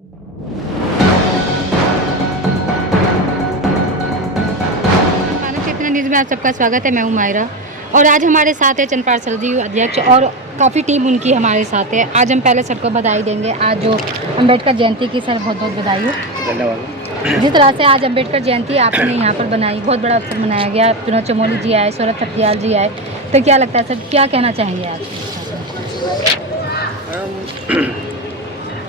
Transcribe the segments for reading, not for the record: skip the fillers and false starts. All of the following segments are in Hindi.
मानव चेतना न्यूज़ में आप सबका स्वागत है। मैं हूँ मायरा और आज हमारे साथ है चंद पार्षद जी अध्यक्ष और काफ़ी टीम उनकी हमारे साथ है। आज हम पहले सबको बधाई देंगे। आज जो अम्बेडकर जयंती की सर बहुत बहुत बधाई हो। धन्यवाद। जिस तरह से आज अम्बेडकर जयंती आपने यहाँ पर बनाई, बहुत बड़ा अवसर मनाया गया। विनोद चमोली जी आए, सौरभ थपलियाल जी आए, तो क्या लगता है सर, क्या कहना चाहेंगे आप?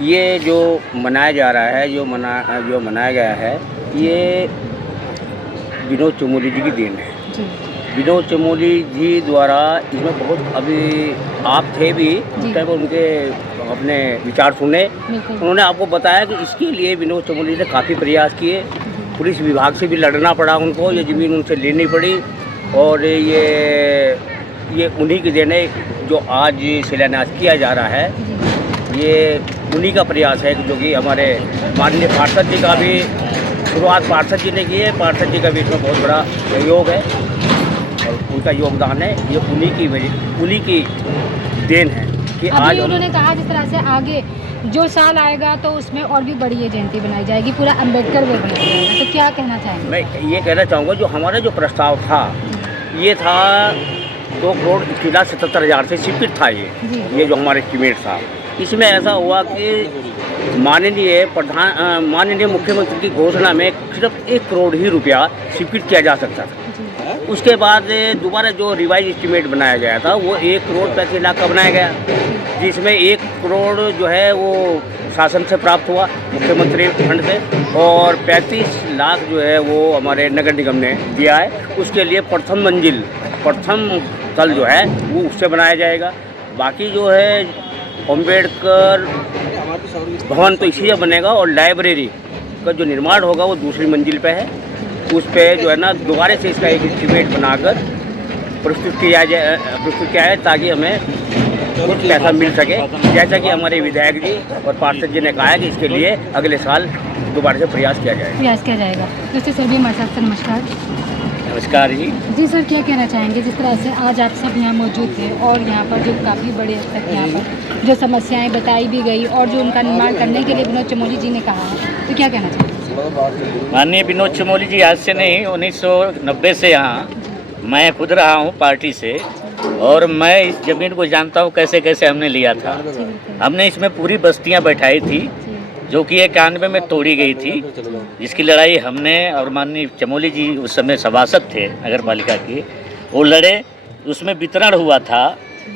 ये जो मनाया जा रहा है, जो मनाया गया है, ये विनोद चमोली जी की देन है। जी विनोद चमोली जी द्वारा इसमें बहुत, अभी आप थे भी उस टाइम उनके अपने विचार सुने। बिल्कुल। उन्होंने आपको बताया कि इसके लिए विनोद चमोली ने काफ़ी प्रयास किए। पुलिस विभाग से भी लड़ना पड़ा उनको, ये ज़मीन उनसे लेनी पड़ी और ये उन्हीं की देन है जो आज शिलान्यास किया जा रहा है। ये उन्हीं का प्रयास है जो कि हमारे माननीय पार्षद जी का भी शुरुआत पार्षद जी ने की है। पार्षद जी का भी इसमें बहुत बड़ा सहयोग है और उनका योगदान है। ये उन्हीं की देन है कि आज अभी उन्होंने कहा जिस तरह से आगे जो साल आएगा तो उसमें और भी बड़ी ये जयंती बनाई जाएगी, पूरा अम्बेडकर वे बनाया जाएगा, तो क्या कहना चाहेंगे? मैं ये कहना चाहूँगा, जो हमारा जो प्रस्ताव था ये था 2,77,000 से स्वीकृत था। ये जो हमारा एस्टीमेट था, इसमें ऐसा हुआ कि माननीय मुख्यमंत्री की घोषणा में सिर्फ 1 करोड़ ही रुपया स्वीकृत किया जा सकता था। उसके बाद दोबारा जो रिवाइज एस्टीमेट बनाया गया था वो 1 करोड़ 35 लाख का बनाया गया, जिसमें 1 करोड़ जो है वो शासन से प्राप्त हुआ, मुख्यमंत्री फंड से, और 35 लाख जो है वो हमारे नगर निगम ने दिया है। उसके लिए प्रथम तल जो है वो उससे बनाया जाएगा। बाकी जो है अम्बेडकर भवन तो इसी बनेगा और लाइब्रेरी का जो निर्माण होगा वो दूसरी मंजिल पे है। उस पे जो है ना दोबारा से इसका एक एस्टीमेट बनाकर प्रस्तुत किया जाए ताकि हमें कुछ पैसा मिल सके। जैसा कि हमारे विधायक जी और पार्षद जी ने कहा है कि इसके लिए अगले साल दोबारा से प्रयास किया जाएगा। दोस्तों सर भी हमारे साथ सर नमस्कार। नमस्कार जी सर, क्या कहना चाहेंगे जिस तरह से आज आप सब यहाँ मौजूद थे और यहाँ पर जो काफ़ी बड़े हद तक यहाँ पर जो समस्याएं बताई भी गई और जो उनका निर्माण करने के लिए विनोद चमोली जी ने कहा है, तो क्या कहना चाहेंगे? माननीय विनोद चमोली जी आज से नहीं, 1990 से यहाँ मैं खुद रहा हूँ पार्टी से, और मैं इस ज़मीन को जानता हूँ कैसे कैसे हमने लिया था। हमने इसमें पूरी बस्तियाँ बैठाई थी जो कि 91 में तोड़ी गई थी, जिसकी लड़ाई हमने और माननीय चमोली जी उस समय सभासद थे नगर पालिका के, वो लड़े। उसमें वितरण हुआ था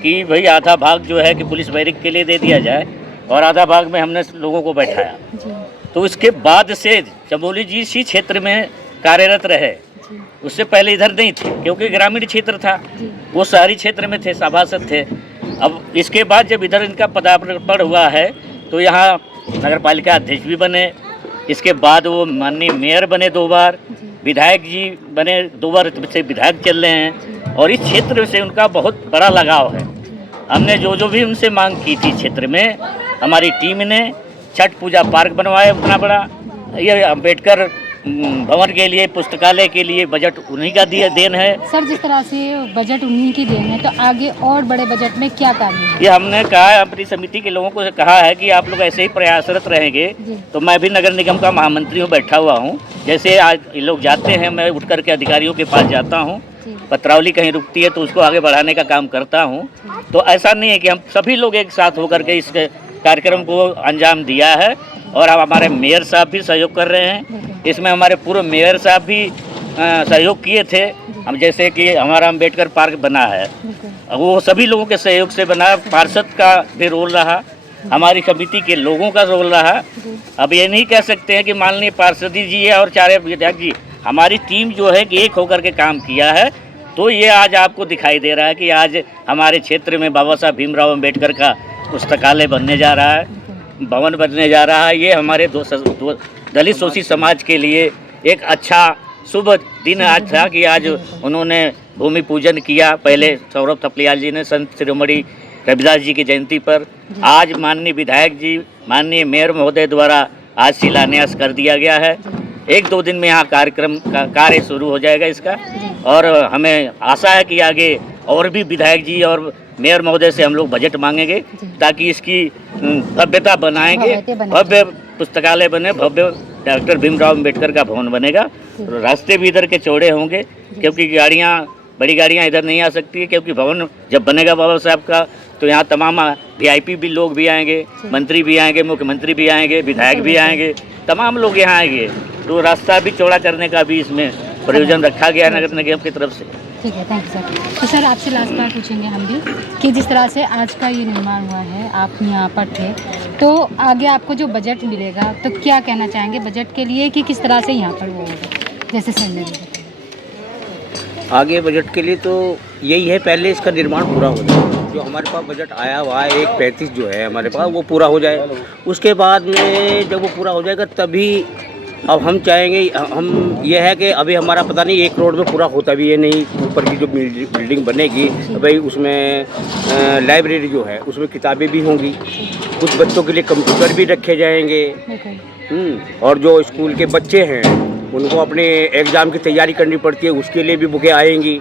कि भाई आधा भाग जो है कि पुलिस बैरिक के लिए दे दिया जाए और आधा भाग में हमने लोगों को बैठाया। तो उसके बाद से चमोली जी इसी क्षेत्र में कार्यरत रहे, उससे पहले इधर नहीं थे क्योंकि ग्रामीण क्षेत्र था, वो शहरी क्षेत्र में थे, सभासद थे। अब इसके बाद जब इधर इनका पदार्पण हुआ है तो यहाँ नगर पालिका अध्यक्ष भी बने। इसके बाद वो माननीय मेयर बने 2 बार, विधायक जी बने 2 बार से विधायक चल रहे हैं, और इस क्षेत्र से उनका बहुत बड़ा लगाव है। हमने जो भी उनसे मांग की थी क्षेत्र में, हमारी टीम ने छठ पूजा पार्क बनवाया उतना बड़ा, ये अम्बेडकर भवन के लिए, पुस्तकालय के लिए बजट उन्हीं का देन है। सर, जिस तरह से बजट उन्हीं की देन है, तो आगे और बड़े बजट में क्या कार्य है? ये हमने कहा है, अपनी समिति के लोगों को कहा है कि आप लोग ऐसे ही प्रयासरत रहेंगे तो मैं भी नगर निगम का महामंत्री हूँ, बैठा हुआ हूँ। जैसे आज ये लोग जाते हैं, मैं उठ करके अधिकारियों के पास जाता हूँ, पत्रावली कहीं रुकती है तो उसको आगे बढ़ाने का काम करता हूँ। तो ऐसा नहीं है कि हम सभी लोग एक साथ होकर के इस कार्यक्रम को अंजाम दिया है, और अब हमारे मेयर साहब भी सहयोग कर रहे हैं। इसमें हमारे पूर्व मेयर साहब भी सहयोग किए थे। हम जैसे कि हमारा अम्बेडकर पार्क बना है, वो सभी लोगों के सहयोग से बना। पार्षद का भी रोल रहा, हमारी समिति के लोगों का रोल रहा। अब ये नहीं कह सकते हैं कि माननीय पार्षद जी है और 4 विधायक जी, हमारी टीम जो है कि एक होकर के काम किया है। तो ये आज आपको दिखाई दे रहा है कि आज हमारे क्षेत्र में बाबा साहब भीमराव अम्बेडकर का पुस्तकालय बनने जा रहा है, भवन बनने जा रहा है। ये हमारे दलित शोषित समाज के लिए एक अच्छा शुभ दिन आज था कि आज उन्होंने भूमि पूजन किया। पहले सौरभ थपलियाल जी ने संत शिरोमणि रविदास जी की जयंती पर, आज माननीय विधायक जी, माननीय मेयर महोदय द्वारा आज शिलान्यास कर दिया गया है। 1-2 दिन में यहाँ कार्यक्रम का कार्य शुरू हो जाएगा इसका, और हमें आशा है कि आगे और भी विधायक जी और मेयर महोदय से हम लोग बजट मांगेंगे ताकि इसकी भव्यता बनाएंगे, भव्य पुस्तकालय बने, भव्य डॉक्टर भीमराव अम्बेडकर का भवन बनेगा। तो रास्ते भी इधर के चौड़े होंगे, क्योंकि बड़ी गाड़ियाँ इधर नहीं आ सकती है, क्योंकि भवन जब बनेगा बाबा साहब का तो यहाँ तमाम VIP भी लोग भी आएंगे, मंत्री भी आएंगे, मुख्यमंत्री भी आएंगे, विधायक भी आएंगे, तमाम लोग यहाँ आएंगे। तो रास्ता भी चौड़ा करने का भी इसमें प्रयोजन रखा गया है नगर निगम की तरफ से। ठीक है, थैंक यू सर। तो सर आपसे लास्ट बार पूछेंगे हम भी कि जिस तरह से आज का ये निर्माण हुआ है, आप यहाँ पर थे, तो आगे आपको जो बजट मिलेगा तो क्या कहना चाहेंगे बजट के लिए, कि किस तरह से यहाँ पर वो होगा, जैसे सर ने बताया? आगे बजट के लिए तो यही है, पहले इसका निर्माण पूरा हो जाए। जो हमारे पास बजट आया हुआ है 1.35 जो है हमारे पास, वो पूरा हो जाए। उसके बाद में जब वो पूरा हो जाएगा तभी अब हम चाहेंगे, हम ये है कि अभी हमारा पता नहीं 1 करोड़ में पूरा होता भी है नहीं। ऊपर की जो बिल्डिंग बनेगी भाई, उसमें लाइब्रेरी जो है उसमें किताबें भी होंगी, कुछ बच्चों के लिए कंप्यूटर भी रखे जाएंगे। और जो स्कूल के बच्चे हैं उनको अपने एग्ज़ाम की तैयारी करनी पड़ती है, उसके लिए भी बुकें आएंगी।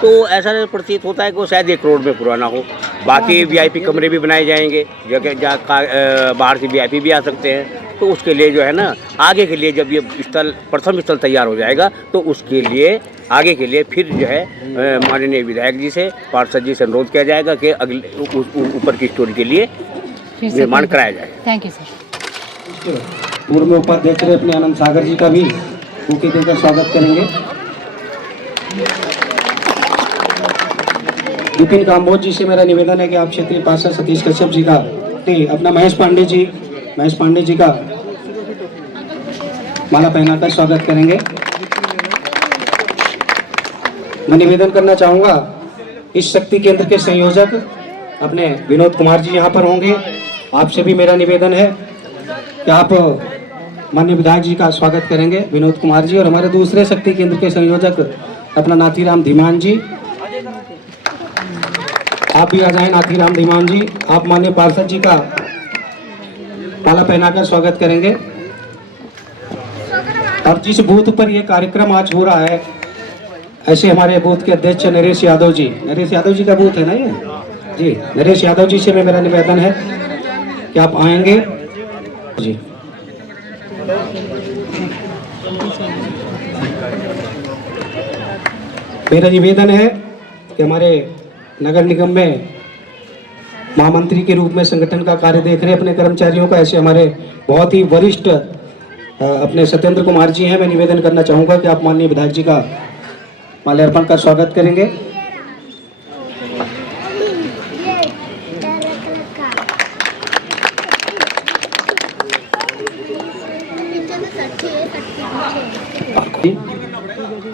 तो ऐसा प्रतीत होता है कि वो शायद 1 करोड़ में पूरा ना हो। बाकी VIP कमरे भी बनाए जाएंगे, जगह जहाँ बाहर से VIP भी आ सकते हैं। तो उसके लिए जो है ना, आगे के लिए जब ये प्रथम स्थल तैयार हो जाएगा तो उसके लिए आगे के लिए फिर जो है माननीय विधायक जी से, पार्षद जी से अनुरोध किया जाएगा कि अगले ऊपर की स्टोरी के लिए निर्माण कराया जाए। Thank you sir. पूर्व में उपाध्यक्ष रहे अपने आनंद सागर जी का भी बुके देकर स्वागत करेंगे। विपिन काम्बोज जी से मेरा निवेदन है कि आप क्षेत्रीय पार्षद सतीश कश्यप जी का अपना महेश पांडे जी का माला पहनाकर स्वागत करेंगे। मैं निवेदन करना चाहूंगा, इस शक्ति केंद्र के संयोजक अपने विनोद कुमार जी यहाँ पर होंगे। आपसे भी मेरा निवेदन है कि आप माननीय विधायक जी का स्वागत करेंगे, विनोद कुमार जी। और हमारे दूसरे शक्ति केंद्र के संयोजक अपना नाथीराम धीमान जी, आप भी आ जाएं। नाथीराम धीमान जी, आप माननीय पार्षद जी का माला पहनाकर स्वागत करेंगे। अब जिस बूथ पर यह कार्यक्रम आज हो रहा है, ऐसे हमारे बूथ के अध्यक्ष नरेश यादव जी का बूथ है ना ये जी, नरेश यादव जी से मेरा निवेदन है कि आप आएंगे जी। मेरा निवेदन है कि हमारे नगर निगम में महामंत्री के रूप में संगठन का कार्य देख रहे अपने कर्मचारियों का, ऐसे हमारे बहुत ही वरिष्ठ अपने सत्येंद्र कुमार जी हैं। मैं निवेदन करना चाहूँगा कि आप माननीय विधायक जी का माल्यार्पण का स्वागत करेंगे।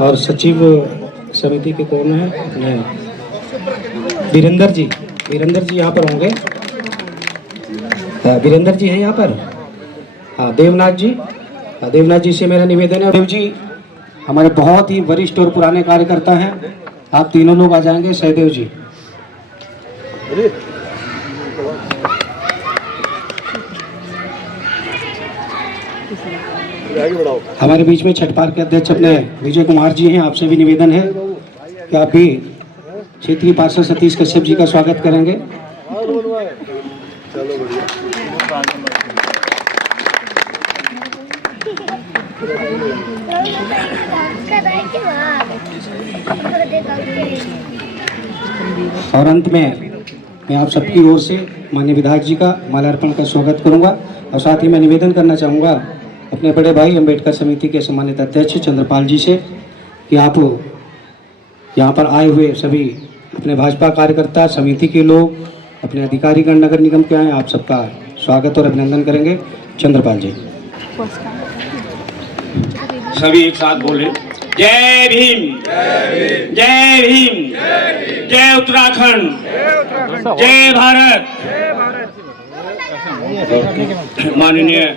और सचिव समिति के कौन है? वीरेंद्र जी यहाँ पर होंगे। वीरेंद्र जी हैं यहाँ पर। हाँ, देवनाथ जी से मेरा निवेदन है। देव जी हमारे बहुत ही वरिष्ठ और पुराने कार्यकर्ता हैं, आप तीनों लोग आ जाएंगे। सहदेव जी, हमारे बीच में छठ पार्क के अध्यक्ष अपने विजय कुमार जी हैं। आपसे भी निवेदन है कि आप भी क्षेत्रीय पार्षद सतीश कश्यप जी का स्वागत करेंगे। और अंत में मैं आप सबकी ओर से माननीय विधायक जी का माल्यार्पण का स्वागत करूंगा। और साथ ही मैं निवेदन करना चाहूँगा अपने बड़े भाई अम्बेडकर समिति के सम्मानित अध्यक्ष चंद्रपाल जी से कि आप यहाँ पर आए हुए सभी अपने भाजपा कार्यकर्ता, समिति के लोग, अपने अधिकारीगण नगर निगम के आए, आप सबका स्वागत और अभिनंदन करेंगे। चंद्रपाल जी, सभी एक साथ बोले, जय भीम, जय भीम, जय उत्तराखंड, जय भारत। माननीय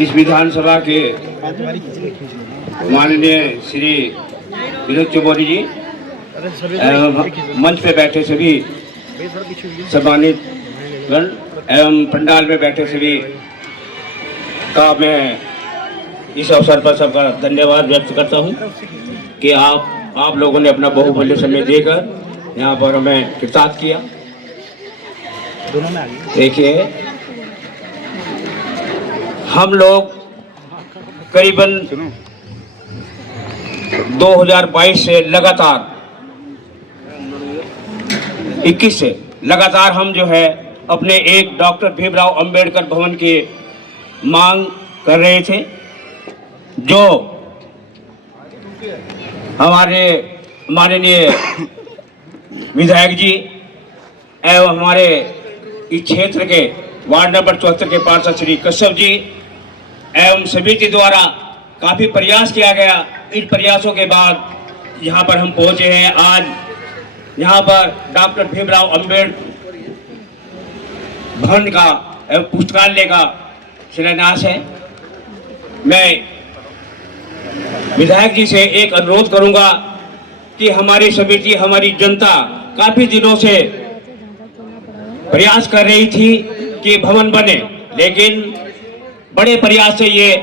इस विधानसभा के माननीय श्री विनोद चौधरी जी, मंच पे बैठे सभी सम्मानित गण एवं पंडाल में बैठे सभी का मैं इस अवसर पर सबका धन्यवाद व्यक्त करता हूं कि आप लोगों ने अपना बहुमूल्य समय देकर यहाँ पर हमें कृतार्थ किया। देखिए हम लोग करीबन 2022 से लगातार 21 से लगातार हम जो है अपने एक डॉक्टर भीमराव अंबेडकर भवन की मांग कर रहे थे, जो हमारे माननीय विधायक जी एवं हमारे इस क्षेत्र के वार्ड नंबर 74 के पार्षद श्री कश्यप जी एवं समिति द्वारा काफ़ी प्रयास किया गया। इन प्रयासों के बाद यहाँ पर हम पहुँचे हैं। आज यहाँ पर डॉक्टर भीमराव अंबेडकर भवन का एवं पुस्तकालय का शिलान्यास है। मैं विधायक जी से एक अनुरोध करूंगा कि हमारी समिति, हमारी जनता काफी दिनों से प्रयास कर रही थी कि भवन बने, लेकिन बड़े प्रयास से ये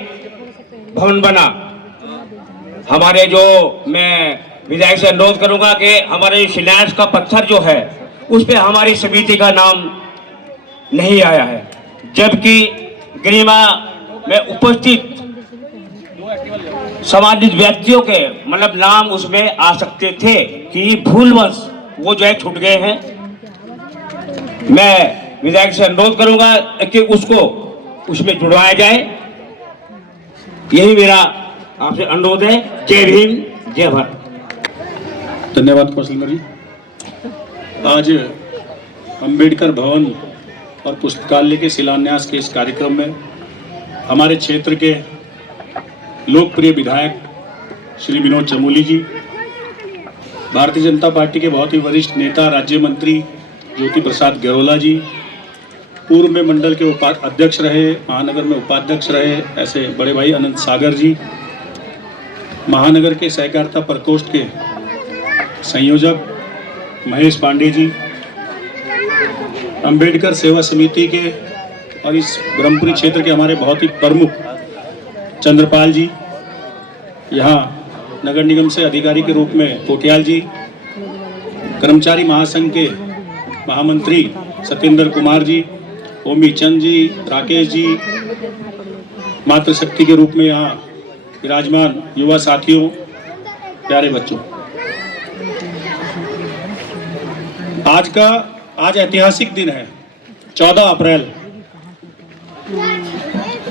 भवन बना। हमारे जो मैं विधायक से अनुरोध करूंगा कि हमारे शिलान्यास का पत्थर जो है उस पे हमारी समिति का नाम नहीं आया है, जबकि गरिमा में उपस्थित सम्मानित व्यक्तियों के मतलब नाम उसमें आ सकते थे कि भूलवश वो जो है छूट गए हैं। मैं विधायक से अनुरोध करूंगा कि उसको उसमें जुड़वाया जाए। यही मेरा आपसे अनुरोध है। जय भीम, जय भारत। धन्यवाद कौशल जी। आज अंबेडकर भवन और पुस्तकालय के शिलान्यास के इस कार्यक्रम में हमारे क्षेत्र के लोकप्रिय विधायक श्री विनोद चमोली जी, भारतीय जनता पार्टी के बहुत ही वरिष्ठ नेता राज्य मंत्री ज्योति प्रसाद गैरोला जी, पूर्व में मंडल के अध्यक्ष रहे, महानगर में उपाध्यक्ष रहे ऐसे बड़े भाई अनंत सागर जी, महानगर के सहकारिता प्रकोष्ठ के संयोजक महेश पांडे जी, अंबेडकर सेवा समिति के और इस ब्रह्मपुरी क्षेत्र के हमारे बहुत ही प्रमुख चंद्रपाल जी, यहाँ नगर निगम से अधिकारी के रूप में कोटियाल जी, कर्मचारी महासंघ के महामंत्री सत्येंद्र कुमार जी, ओमी चंद जी, राकेश जी, मातृशक्ति के रूप में यहाँ विराजमान युवा साथियों, प्यारे बच्चों, आज ऐतिहासिक दिन है 14 अप्रैल।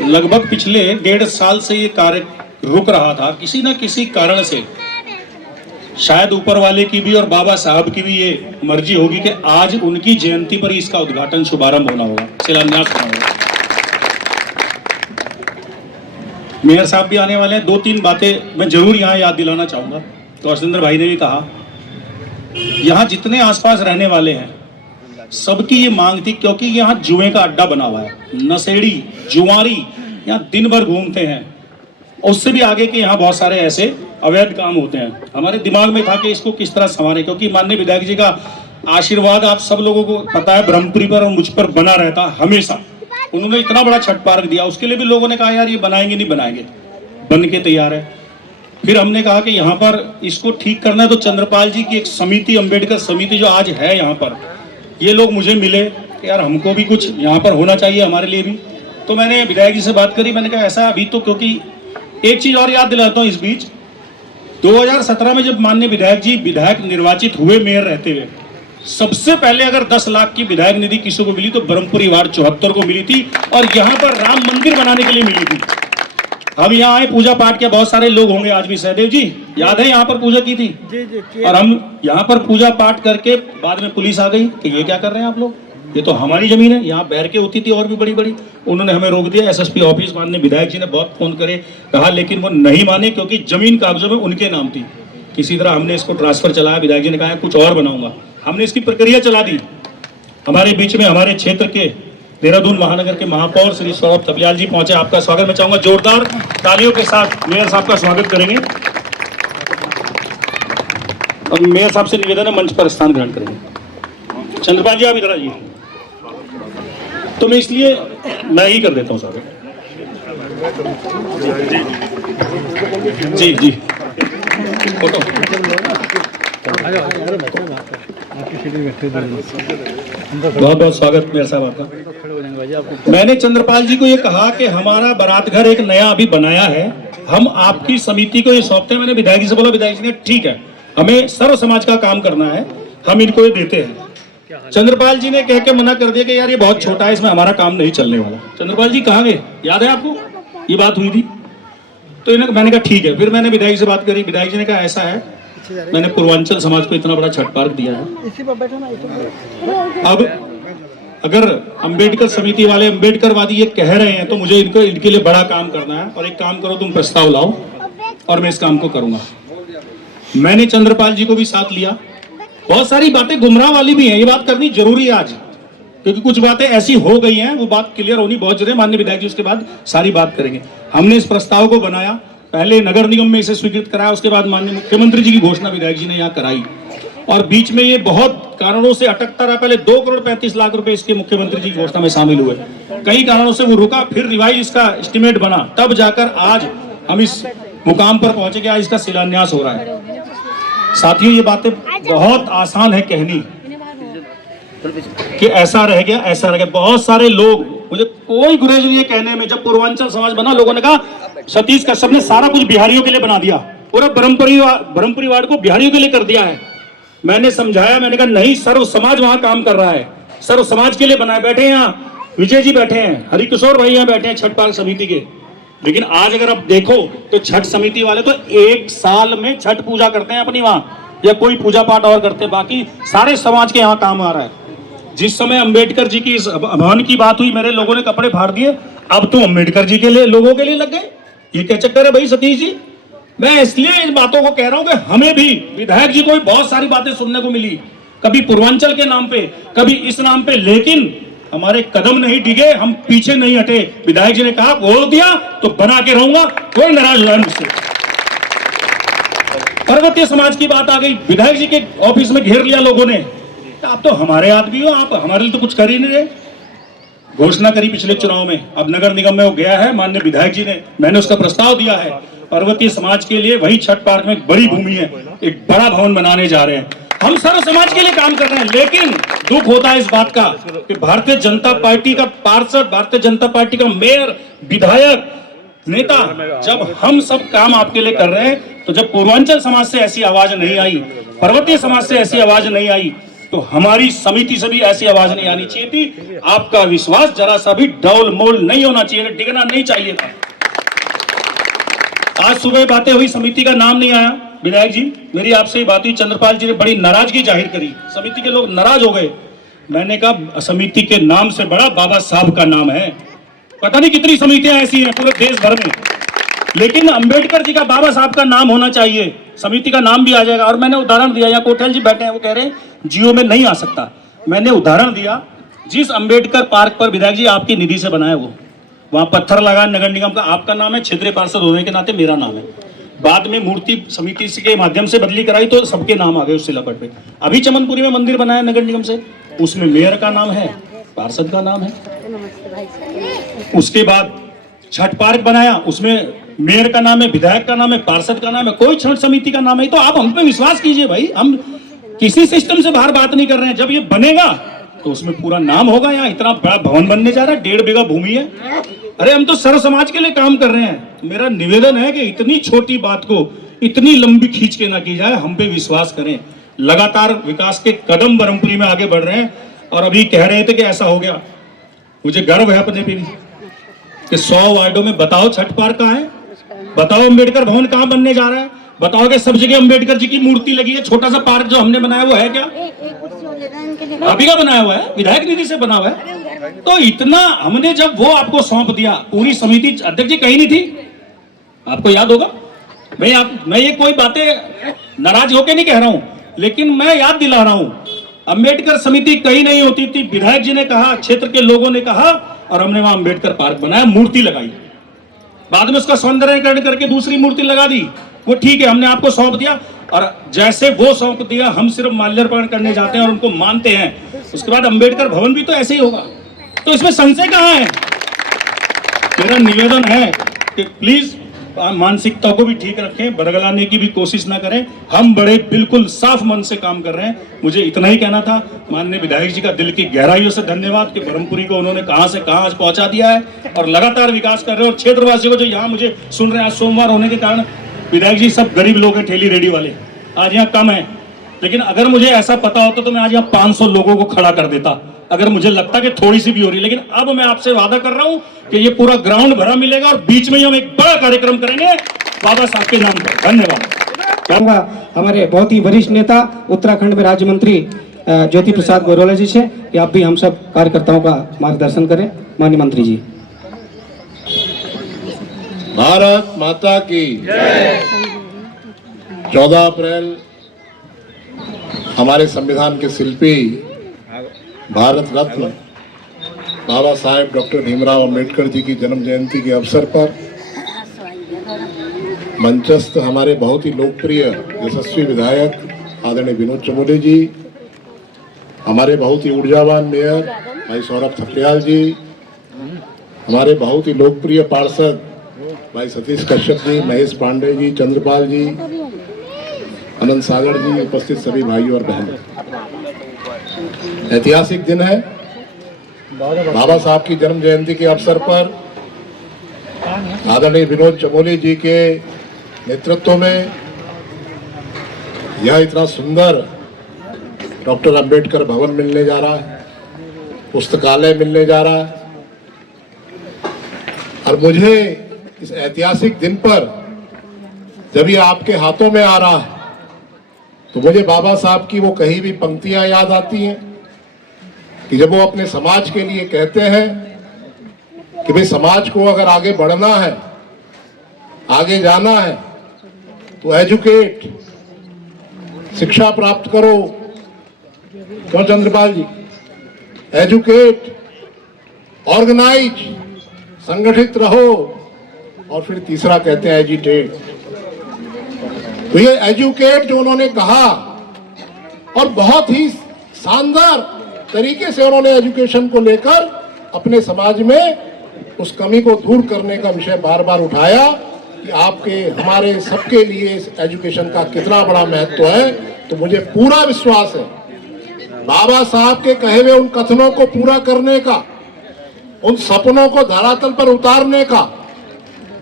लगभग पिछले 1.5 साल से ये कार्य रुक रहा था किसी न किसी कारण से। शायद ऊपर वाले की भी और बाबा साहब की भी ये मर्जी होगी कि आज उनकी जयंती पर इसका उद्घाटन शुभारंभ होना होगा, शिलान्यास होना होगा। मेयर साहब भी आने वाले हैं। 2-3 बातें मैं जरूर यहाँ याद दिलाना चाहूंगा। तो अर्शेंद्र भाई ने भी कहा, यहाँ जितने आसपास रहने वाले हैं सबकी ये मांग थी, क्योंकि यहाँ जुए का अड्डा बना हुआ है, नशेड़ी जुआरी यहाँ दिन भर घूमते हैं। उससे भी आगे के यहाँ बहुत सारे ऐसे अवैध काम होते हैं। हमारे दिमाग में था कि इसको किस तरह संभालें, क्योंकि माननीय विधायक जी का आशीर्वाद आप सब लोगों को पता है ब्रह्मपुरी पर और मुझ पर बना रहता हमेशा। उन्होंने इतना बड़ा छठ पार्क दिया, उसके लिए भी लोगों ने कहा यार ये बनाएंगे नहीं बनाएंगे, बन के तैयार है। फिर हमने कहा कि यहाँ पर इसको ठीक करना है, तो चंद्रपाल जी की एक समिति, अंबेडकर समिति जो आज है यहाँ पर, ये लोग मुझे मिले कि यार हमको भी कुछ यहाँ पर होना चाहिए हमारे लिए भी। तो मैंने विधायक जी से बात करी, मैंने कहा ऐसा अभी तो, क्योंकि एक चीज और याद दिलाता हूँ इस बीच, 2017 में जब माननीय विधायक जी विधायक निर्वाचित हुए मेयर रहते हुए, सबसे पहले अगर 10 लाख की विधायक निधि किसी को मिली तो ब्रह्मपुरी वार्ड 74 को मिली थी, और यहाँ पर राम मंदिर बनाने के लिए मिली थी। हम यहाँ आए, पूजा पाठ के बहुत सारे लोग होंगे आज भी, सहदेव जी याद है यहाँ पर पूजा की थी। जी, और हम यहाँ पर पूजा पाठ करके बाद में पुलिस आ गई कि ये क्या कर रहे हैं आप लोग, ये तो हमारी जमीन है। यहाँ बैर के होती थी और भी बड़ी बड़ी, उन्होंने हमें रोक दिया। एसएसपी ऑफिस माननीय विधायक जी ने बहुत फोन करे कहा, लेकिन वो नहीं माने, क्योंकि जमीन कागजों में उनके नाम थी। किसी तरह हमने इसको ट्रांसफर चलाया, विधायक जी ने कहा कुछ और बनाऊंगा, हमने इसकी प्रक्रिया चला दी। हमारे बीच में हमारे क्षेत्र के देहरादून महानगर के महापौर श्री सौरभ थपलियाल जी पहुंचे। आपका स्वागत मैं चाहूंगा, जोरदार तालियों के साथ मेयर साहब का स्वागत करेंगे। और मेयर साहब से निवेदन है मंच पर स्थान ग्रहण करेंगे। चंद्रपाल जी आप इधर आइए। तो मैं इसलिए मैं ही कर देता हूँ स्वागत। जी जी फोटो बहुत बहुत स्वागत मेयर साहब आपका। मैंने चंद्रपाल जी को ये कहा कि हमारा बारात घर एक नया अभी बनाया है, हम आपकी समिति को ये सौंपते हैं। मैंने विधायक जी से बोला, विधायक जी ने ठीक है, हमें सर्व समाज का काम करना है, हम इनको ये देते हैं। चंद्रपाल जी ने कह के मना कर दिया कि यार ये बहुत छोटा है, इसमें हमारा काम नहीं चलने वाला। चंद्रपाल जी कहाँ गए, याद है आपको ये बात हुई थी? तो मैंने कहा ठीक है। फिर मैंने विधायक से बात करी, विधायक जी ने कहा ऐसा है, मैंने पूर्वांचल समाज को इतना बड़ा छठ पार्क दिया है, अब अगर अंबेडकर समिति वाले अंबेडकरवादी ये कह रहे हैं तो मुझे इनके लिए बड़ा काम करना है, और एक काम करो, तुम प्रस्ताव लाओ और मैं इस काम को करूंगा। मैंने चंद्रपाल जी को भी साथ लिया। बहुत सारी बातें गुमराह वाली भी हैं, ये बात करनी जरूरी है आज, क्योंकि कुछ बातें ऐसी हो गई हैं, वो बात क्लियर होनी बहुत जरूरी है। माननीय विधायक जी उसके बाद सारी बात करेंगे। हमने इस प्रस्ताव को बनाया, पहले नगर निगम में इसे स्वीकृत कराया, उसके बाद माननीय मुख्यमंत्री जी की घोषणा विधायक जी ने यहाँ कराई, और बीच में ये बहुत कारणों से अटकता रहा। पहले 2,35,00,000 रुपए इसके मुख्यमंत्री जी की घोषणा में शामिल हुए, कई कारणों से वो रुका, फिर रिवाइज इसका एस्टिमेट बना, तब जाकर आज हम इस मुकाम पर पहुंचे कि आज इसका शिलान्यास हो रहा है। साथियों, ये बातें बहुत आसान है कहनी कि ऐसा रह गया, ऐसा रह गया। बहुत सारे लोग, मुझे कोई गुरेज नहीं है कहने में, जब पूर्वांचल समाज बना, लोगों ने कहा सतीश कश्यप ने सारा कुछ बिहारियों के लिए बना दिया, पूरा ब्रह्मपुरी वार्ड को बिहारियों के लिए कर दिया है। मैंने समझाया, मैंने कहा नहीं, सर्व समाज वहां काम कर रहा है, सर्व समाज के लिए बनाए। बैठे यहाँ विजय जी बैठे हैं, हरिकिशोर भाई यहाँ बैठे हैं छठ पार्क समिति के। लेकिन आज अगर आप देखो तो छठ समिति वाले तो एक साल में छठ पूजा करते हैं अपनी वहां, या कोई पूजा पाठ और करते हैं, बाकी सारे समाज के यहाँ काम आ रहा है। जिस समय अंबेडकर जी की इस भवन की बात हुई, मेरे लोगों ने कपड़े फाड़ दिए, अब तो अंबेडकर जी के लिए लोगों के लिए लग गए। ये क्या चक्कर है भाई सतीश जी? मैं इसलिए इन बातों को कह रहा हूं कि हमें भी विधायक जी को बहुत सारी बातें सुनने को मिली, कभी पूर्वांचल के नाम पे, कभी इस नाम पे, लेकिन हमारे कदम नहीं डिगे, हम पीछे नहीं हटे। विधायक जी ने कहा बोल दिया तो बना के रहूंगा, कोई नाराज नहीं मुझसे। पर्वतीय समाज की बात आ गई, विधायक जी के ऑफिस में घेर लिया लोगों ने, आप तो हमारे आदमी हो, आप हमारे लिए तो कुछ कर ही नहीं रहे। घोषणा करी पिछले चुनाव में, अब नगर निगम में वो गया है, माननीय विधायक जी ने, मैंने उसका प्रस्ताव दिया है, पर्वतीय समाज के लिए वही छठ पार्क में एक बड़ी भूमि है, एक बड़ा भवन बनाने जा रहे हैं। हम सर्व समाज के लिए काम कर रहे हैं, लेकिन दुख होता है इस बात का कि भारतीय जनता पार्टी का पार्षद, भारतीय जनता पार्टी का मेयर, विधायक, नेता, जब हम सब काम आपके लिए कर रहे हैं, तो जब पूर्वांचल समाज से ऐसी आवाज नहीं आई, पर्वतीय समाज से ऐसी आवाज नहीं आई, तो हमारी समिति से भी ऐसी आवाज नहीं आनी चाहिए थी। आपका विश्वास जरा सा भी डौल मोल नहीं होना चाहिए, डिगना नहीं चाहिए था। आज सुबह बातें हुई, समिति का नाम नहीं आया। विधायक जी, मेरी आपसे बात हुई, चंद्रपाल जी ने बड़ी नाराजगी जाहिर करी, समिति के लोग नाराज हो गए। मैंने कहा समिति के नाम से बड़ा बाबा साहब का नाम है। पता नहीं कितनी समितियां ऐसी हैं पूरे देश भर में, लेकिन अंबेडकर जी का, बाबा साहब का नाम होना चाहिए, समिति का नाम भी आ जाएगा। और मैंने उदाहरण दिया, यहाँ कोठेल जी बैठे हैं, वो कह रहे हैं जियो में नहीं आ सकता। मैंने उदाहरण दिया, जिस अंबेडकर पार्क पर विधायक जी आपकी निधि से बनाया, वो वहां पत्थर लगा नगर निगम का, आपका नाम है, क्षेत्रीय पार्षद होने के नाते मेरा नाम है। बाद में मूर्ति समिति के माध्यम से बदली कराई तो सबके नाम आ गए उस सिलापट पे। अभी चमनपुरी में मंदिर बनाया नगर निगम से, उसमें मेयर का नाम है, पार्षद का नाम है। उसके बाद छठ पार्क बनाया, उसमें मेयर का नाम है, विधायक का नाम है, पार्षद का नाम है, कोई छठ समिति का नाम है। तो आप हम पे विश्वास कीजिए भाई, हम किसी सिस्टम से बाहर बात नहीं कर रहे हैं। जब ये बनेगा तो उसमें पूरा नाम होगा। यहाँ इतना बड़ा भवन बनने जा रहा है, 1.5 बीघा भूमि है। अरे हम तो सर्व समाज के लिए काम कर रहे हैं। मेरा निवेदन है कि इतनी छोटी बात को इतनी लंबी खींच के ना की जाए, हम पे विश्वास करें। लगातार विकास के कदम ब्रह्मपुरी में आगे बढ़ रहे हैं, और अभी कह रहे थे कि ऐसा हो गया। मुझे गर्व है अपने पे भी कि 100 वार्डों में बताओ छठ पार्क कहाँ है, बताओ अंबेडकर भवन कहाँ बनने जा रहा है, बताओ कि सब जगह अंबेडकर जी की मूर्ति लगी है। छोटा सा पार्क जो हमने बनाया वो है क्या, आप ही का बनाया हुआ है, विधायक निधि से बना हुआ है। तो इतना हमने जब वो आपको सौंप दिया, पूरी समिति, अध्यक्ष जी कहीं नहीं थी, आपको याद होगा। मैं ये कोई बातें नाराज होके नहीं कह रहा हूं, लेकिन मैं याद दिला रहा हूं, अंबेडकर समिति कहीं नहीं होती थी। विधायक जी ने कहा, क्षेत्र के लोगों ने कहा, और हमने वहां अंबेडकर पार्क बनाया, मूर्ति लगाई। बाद में उसका सौंदर्यीकरण करके दूसरी मूर्ति लगा दी, वो ठीक है, हमने आपको सौंप दिया। और जैसे वो सौंप दिया, हम सिर्फ माल्यार्पण करने जाते हैं और उनको मानते हैं। उसके बाद अंबेडकर भवन भी तो ऐसे ही होगा, तो इसमें संशय कहां है। मेरा निवेदन है कि प्लीज मानसिकता को भी ठीक रखें, बरगलाने की भी कोशिश ना करें। हम बड़े बिल्कुल साफ मन से काम कर रहे हैं। मुझे इतना ही कहना था। माननीय विधायक जी का दिल की गहराइयों से धन्यवाद कि ब्रह्मपुरी को उन्होंने कहां से कहां आज पहुंचा दिया है और लगातार विकास कर रहे हैं। और क्षेत्रवासियों को जो यहाँ मुझे सुन रहे हैं, आज सोमवार होने के कारण विधायक जी सब गरीब लोग हैं, ठेली रेडी वाले आज यहाँ कम है, लेकिन अगर मुझे ऐसा पता होता तो मैं आज यहाँ 500 लोगों को खड़ा कर देता, अगर मुझे लगता कि थोड़ी सी भी हो रही। लेकिन अब मैं आपसे वादा कर रहा हूं कि ये पूरा ग्राउंड भरा मिलेगा और बीच में ही हम एक बड़ा कार्यक्रम करेंगे बाबा साहब के नाम पर। धन्यवाद। चाहूंगा हमारे बहुत ही वरिष्ठ नेता उत्तराखंड में राज्य मंत्री ज्योति प्रसाद गौरोला जी से कि आप भी हम सब कार्यकर्ताओं का मार्गदर्शन करें। माननीय मंत्री जी। भारत माता की 14 अप्रैल हमारे संविधान के शिल्पी भारत रत्न बाबा साहेब डॉक्टर भीमराव अंबेडकर जी की जन्म जयंती के अवसर पर मंचस्थ हमारे बहुत ही लोकप्रिय यशस्वी विधायक आदरणीय विनोद चमोली जी, हमारे बहुत ही ऊर्जावान मेयर भाई सौरभ थपलियाल जी, हमारे बहुत ही लोकप्रिय पार्षद भाई सतीश कश्यप जी, महेश पांडे जी, चंद्रपाल जी, अनंत सागर जी, उपस्थित सभी भाइयों और बहनों, ऐतिहासिक दिन है। बाबा साहब की जन्म जयंती के अवसर पर आदरणीय विनोद चमोली जी के नेतृत्व में यह इतना सुंदर डॉक्टर अंबेडकर भवन मिलने जा रहा है, पुस्तकालय मिलने जा रहा है। और मुझे इस ऐतिहासिक दिन पर जब ये आपके हाथों में आ रहा है तो मुझे बाबा साहब की वो कही भी पंक्तियां याद आती हैं कि जब वो अपने समाज के लिए कहते हैं कि भाई समाज को अगर आगे बढ़ना है, आगे जाना है तो एजुकेट, शिक्षा प्राप्त करो। क्यों चंद्रपाल जी? एजुकेट, ऑर्गेनाइज, संगठित रहो, और फिर तीसरा कहते हैं एजिटेट। तो ये एजुकेट जो उन्होंने कहा और बहुत ही शानदार तरीके से उन्होंने एजुकेशन को लेकर अपने समाज में उस कमी को दूर करने का विषय बार बार उठाया कि आपके हमारे सबके लिए इस एजुकेशन का कितना बड़ा महत्व है। तो मुझे पूरा विश्वास है बाबा साहब के कहे हुए उन कथनों को पूरा करने का, उन सपनों को धरातल पर उतारने का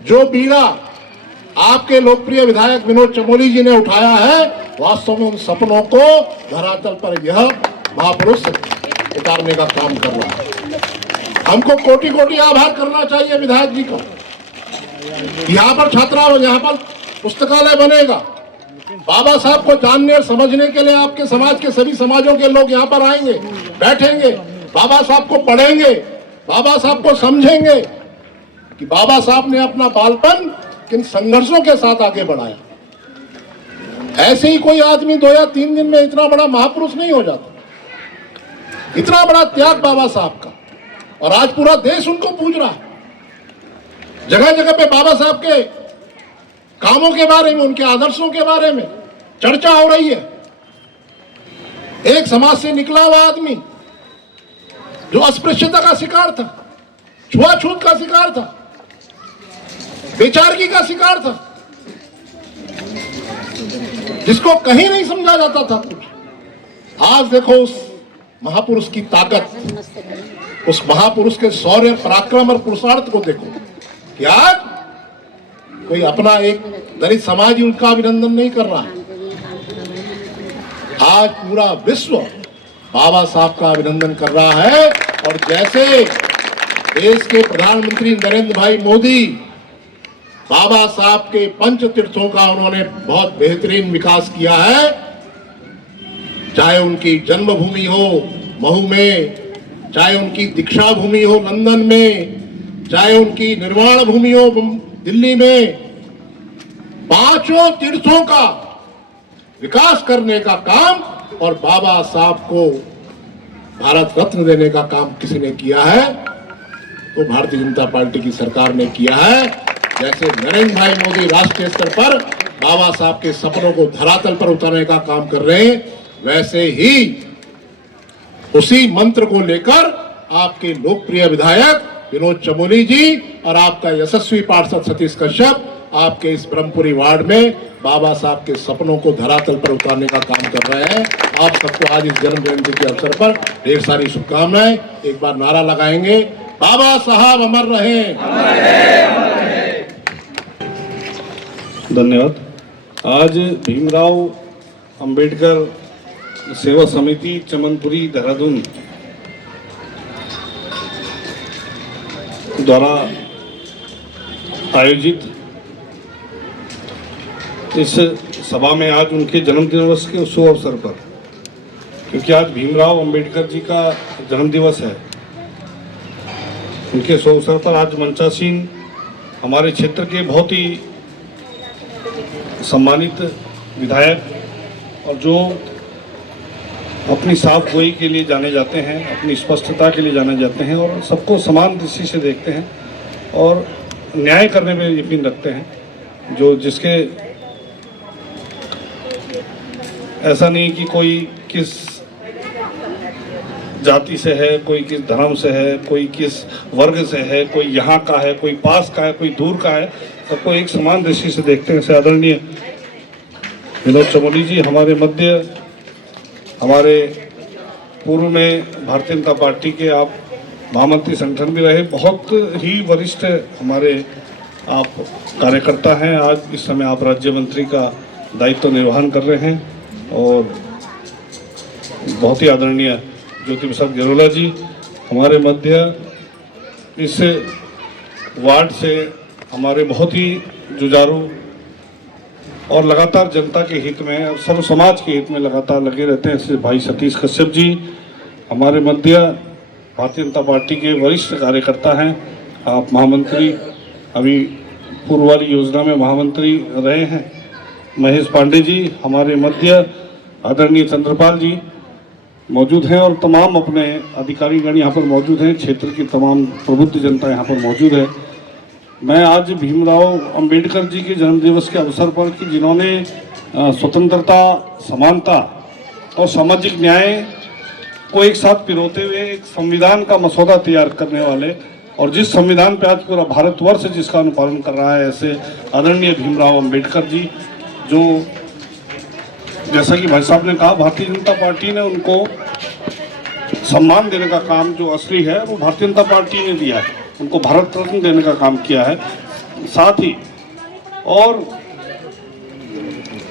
जो बीड़ा आपके लोकप्रिय विधायक विनोद चमोली जी ने उठाया है, वास्तव में उन सपनों को धरातल पर यह महापुरुष उतारने का काम कर रहा है। हमको कोटि कोटि आभार करना चाहिए विधायक जी को। यहाँ पर छात्रावास, यहाँ पर पुस्तकालय बनेगा। बाबा साहब को जानने और समझने के लिए आपके समाज के सभी समाजों के लोग यहाँ पर आएंगे, बैठेंगे, बाबा साहब को पढ़ेंगे, बाबा साहब को समझेंगे कि बाबा साहब ने अपना बालपन किन संघर्षों के साथ आगे बढ़ाया। ऐसे ही कोई आदमी 2 या 3 दिन में इतना बड़ा महापुरुष नहीं हो जाता। इतना बड़ा त्याग बाबा साहब का, और आज पूरा देश उनको पूज रहा है। जगह जगह पे बाबा साहब के कामों के बारे में, उनके आदर्शों के बारे में चर्चा हो रही है। एक समाज से निकला हुआ आदमी जो अस्पृश्यता का शिकार था, छुआछूत का शिकार था, बेचारगी का शिकार था, जिसको कहीं नहीं समझा जाता था कुछ। आज देखो उस महापुरुष की ताकत, उस महापुरुष के शौर्य, पराक्रम और पुरुषार्थ को देखो कि आज कोई अपना एक दलित समाज ही उनका अभिनंदन नहीं कर रहा है। आज पूरा विश्व बाबा साहब का अभिनंदन कर रहा है। और जैसे देश के प्रधानमंत्री नरेंद्र भाई मोदी बाबा साहब के पंच तीर्थों का उन्होंने बहुत बेहतरीन विकास किया है, चाहे उनकी जन्मभूमि हो महू में, चाहे उनकी दीक्षा भूमि हो लंदन में, चाहे उनकी निर्वाण भूमि हो दिल्ली में, पांचों तीर्थों का विकास करने का काम और बाबा साहब को भारत रत्न देने का काम किसी ने किया है तो भारतीय जनता पार्टी की सरकार ने किया है। जैसे नरेंद्र भाई मोदी राष्ट्रीय स्तर पर बाबा साहब के सपनों को धरातल पर उतारने का काम कर रहे हैं, वैसे ही उसी मंत्र को लेकर आपके लोकप्रिय विधायक विनोद चमोली जी और आपका यशस्वी पार्षद सतीश कश्यप आपके इस ब्रह्मपुरी वार्ड में बाबा साहब के सपनों को धरातल पर उतारने का काम कर रहे हैं। आप सबको आज इस जन्म जयंती के अवसर पर ढेर सारी शुभकामनाएं। एक बार नारा लगाएंगे, बाबा साहब अमर रहें। धन्यवाद। आज भीमराव अंबेडकर सेवा समिति चमनपुरी देहरादून द्वारा आयोजित इस सभा में आज उनके जन्म दिवस के शुभ अवसर पर, क्योंकि आज भीमराव अंबेडकर जी का जन्म दिवस है, उनके शुभ अवसर पर आज मंचासीन हमारे क्षेत्र के बहुत ही सम्मानित विधायक और जो अपनी साफ गोई के लिए जाने जाते हैं, अपनी स्पष्टता के लिए जाने जाते हैं और सबको समान दृष्टि से देखते हैं और न्याय करने में यकीन रखते हैं, जो जिसके ऐसा नहीं कि कोई किस जाति से है, कोई किस धर्म से है, कोई किस वर्ग से है, कोई यहाँ का है, कोई पास का है, कोई दूर का है, सबको एक समान दृष्टि से देखते हैं। आदरणीय विनोद चमोली जी हमारे मध्य, हमारे पूर्व में भारतीय जनता पार्टी के आप महामंत्री संगठन भी रहे, बहुत ही वरिष्ठ हमारे आप कार्यकर्ता हैं। आज इस समय आप राज्य मंत्री का दायित्व निर्वहन कर रहे हैं और बहुत ही आदरणीय ज्योति प्रसाद गिरोला जी हमारे मध्य, इस वार्ड से हमारे बहुत ही जुझारू और लगातार जनता के हित में और सर्व समाज के हित में लगातार लगे रहते हैं ऐसे भाई सतीश कश्यप जी हमारे मध्य, भारतीय जनता पार्टी के वरिष्ठ कार्यकर्ता हैं। आप महामंत्री, अभी पूर्व वाली योजना में महामंत्री रहे हैं। महेश पांडे जी हमारे मध्य, आदरणीय चंद्रपाल जी मौजूद हैं और तमाम अपने अधिकारीगण यहाँ पर मौजूद हैं। क्षेत्र की तमाम प्रबुद्ध जनता यहाँ पर मौजूद है। मैं आज भीमराव अंबेडकर जी के जन्मदिवस के अवसर पर कि जिन्होंने स्वतंत्रता, समानता और सामाजिक न्याय को एक साथ पिरोते हुए एक संविधान का मसौदा तैयार करने वाले और जिस संविधान पे आज पूरा भारतवर्ष जिसका अनुपालन कर रहा है, ऐसे आदरणीय भीमराव अंबेडकर जी, जो जैसा कि भाई साहब ने कहा, भारतीय जनता पार्टी ने उनको सम्मान देने का काम जो असली है वो भारतीय जनता पार्टी ने दिया है, उनको भारत रत्न देने का काम किया है। साथ ही और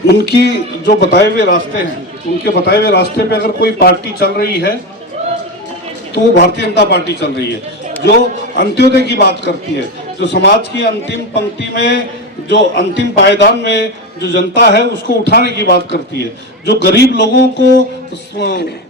उनकी जो बताए हुए रास्ते हैं, उनके बताए हुए रास्ते पे अगर कोई पार्टी चल रही है तो वो भारतीय जनता पार्टी चल रही है, जो अंत्योदय की बात करती है, जो समाज की अंतिम पंक्ति में, जो अंतिम पायदान में जो जनता है उसको उठाने की बात करती है, जो गरीब लोगों को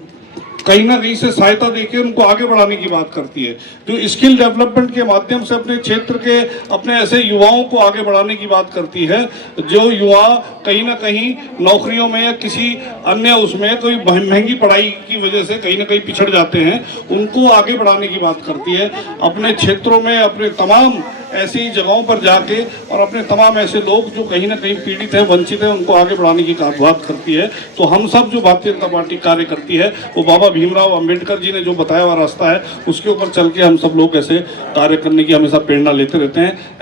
कहीं ना कहीं से सहायता देकर उनको आगे बढ़ाने की बात करती है, जो स्किल डेवलपमेंट के माध्यम से अपने क्षेत्र के अपने ऐसे युवाओं को आगे बढ़ाने की बात करती है, जो युवा कहीं ना कहीं नौकरियों में या किसी अन्य उसमें कोई महंगी पढ़ाई की वजह से कहीं ना कहीं पिछड़ जाते हैं, उनको आगे बढ़ाने की बात करती है। अपने क्षेत्रों में अपने तमाम ऐसी जगहों पर जाके और अपने तमाम ऐसे लोग जो कहीं ना कहीं पीड़ित हैं, वंचित हैं, उनको आगे बढ़ाने की बात करती है। तो हम सब जो भारतीय जनता पार्टी कार्य करती है वो बाबा भीमराव अंबेडकर जी ने जो बताया हुआ रास्ता है उसके ऊपर चल के हम सब लोग ऐसे कार्य करने की हमेशा प्रेरणा लेते रहते हैं।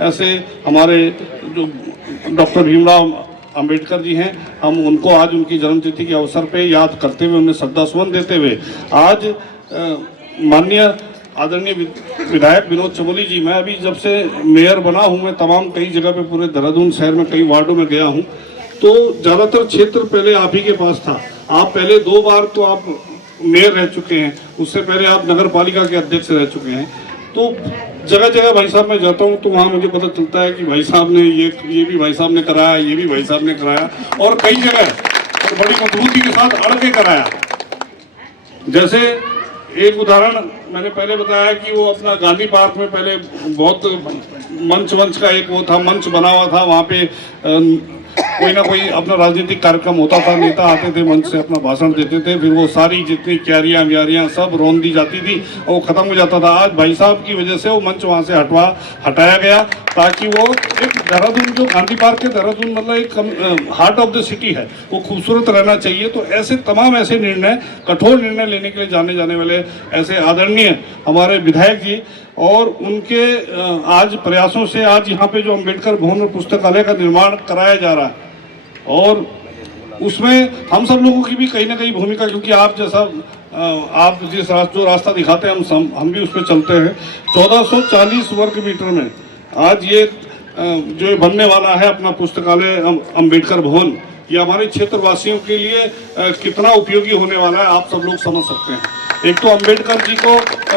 ऐसे हमारे जो डॉक्टर भीमराव अंबेडकर जी हैं, हम उनको आज उनकी जन्मतिथि के अवसर पर याद करते हुए, उन्हें श्रद्धासुमन देते हुए आज माननीय आदरणीय विधायक विनोद चमोली जी, मैं अभी जब से मेयर बना हूं, मैं तमाम कई जगह पे पूरे देहरादून शहर में कई वार्डों में गया हूं, तो ज़्यादातर क्षेत्र पहले आप ही के पास था। आप पहले 2 बार तो आप मेयर रह चुके हैं, उससे पहले आप नगर पालिका के अध्यक्ष रह चुके हैं। तो जगह जगह भाई साहब मैं जाता हूँ तो वहाँ मुझे पता चलता है कि भाई साहब ने ये भी भाई साहब ने कराया, ये भी भाई साहब ने कराया, और कई जगह और बड़ी मजबूती के साथ अड़ के कराया। जैसे एक उदाहरण मैंने पहले बताया कि वो अपना गांधी पार्क में पहले बहुत मंच का एक वो था, मंच बना हुआ था, वहाँ पे कोई ना कोई अपना राजनीतिक कार्यक्रम होता था, नेता आते थे, मंच से अपना भाषण देते थे, फिर वो सारी जितनी क्यारियाँ व्यारियाँ सब रोन दी जाती थी और वो खत्म हो जाता था। आज भाई साहब की वजह से वो मंच वहाँ से हटाया गया ताकि वो एक देहरादून, जो गांधी पार्क है देहरादून मतलब एक हार्ट ऑफ द सिटी है, वो खूबसूरत रहना चाहिए। तो ऐसे तमाम ऐसे निर्णय, कठोर निर्णय लेने के लिए जाने वाले ऐसे आदरणीय हमारे विधायक जी और उनके आज प्रयासों से आज यहाँ पे जो अम्बेडकर भवन और पुस्तकालय का निर्माण कराया जा रहा है और उसमें हम सब लोगों की भी कहीं ना कहीं भूमिका, क्योंकि आप जैसा आप जिस जो रास्ता दिखाते हैं हम भी उस पर चलते हैं। 1440 वर्ग मीटर में आज ये जो बनने वाला है अपना पुस्तकालय अम्बेडकर भवन, ये हमारे क्षेत्रवासियों के लिए कितना उपयोगी होने वाला है आप सब लोग समझ सकते हैं। एक तो अम्बेडकर जी को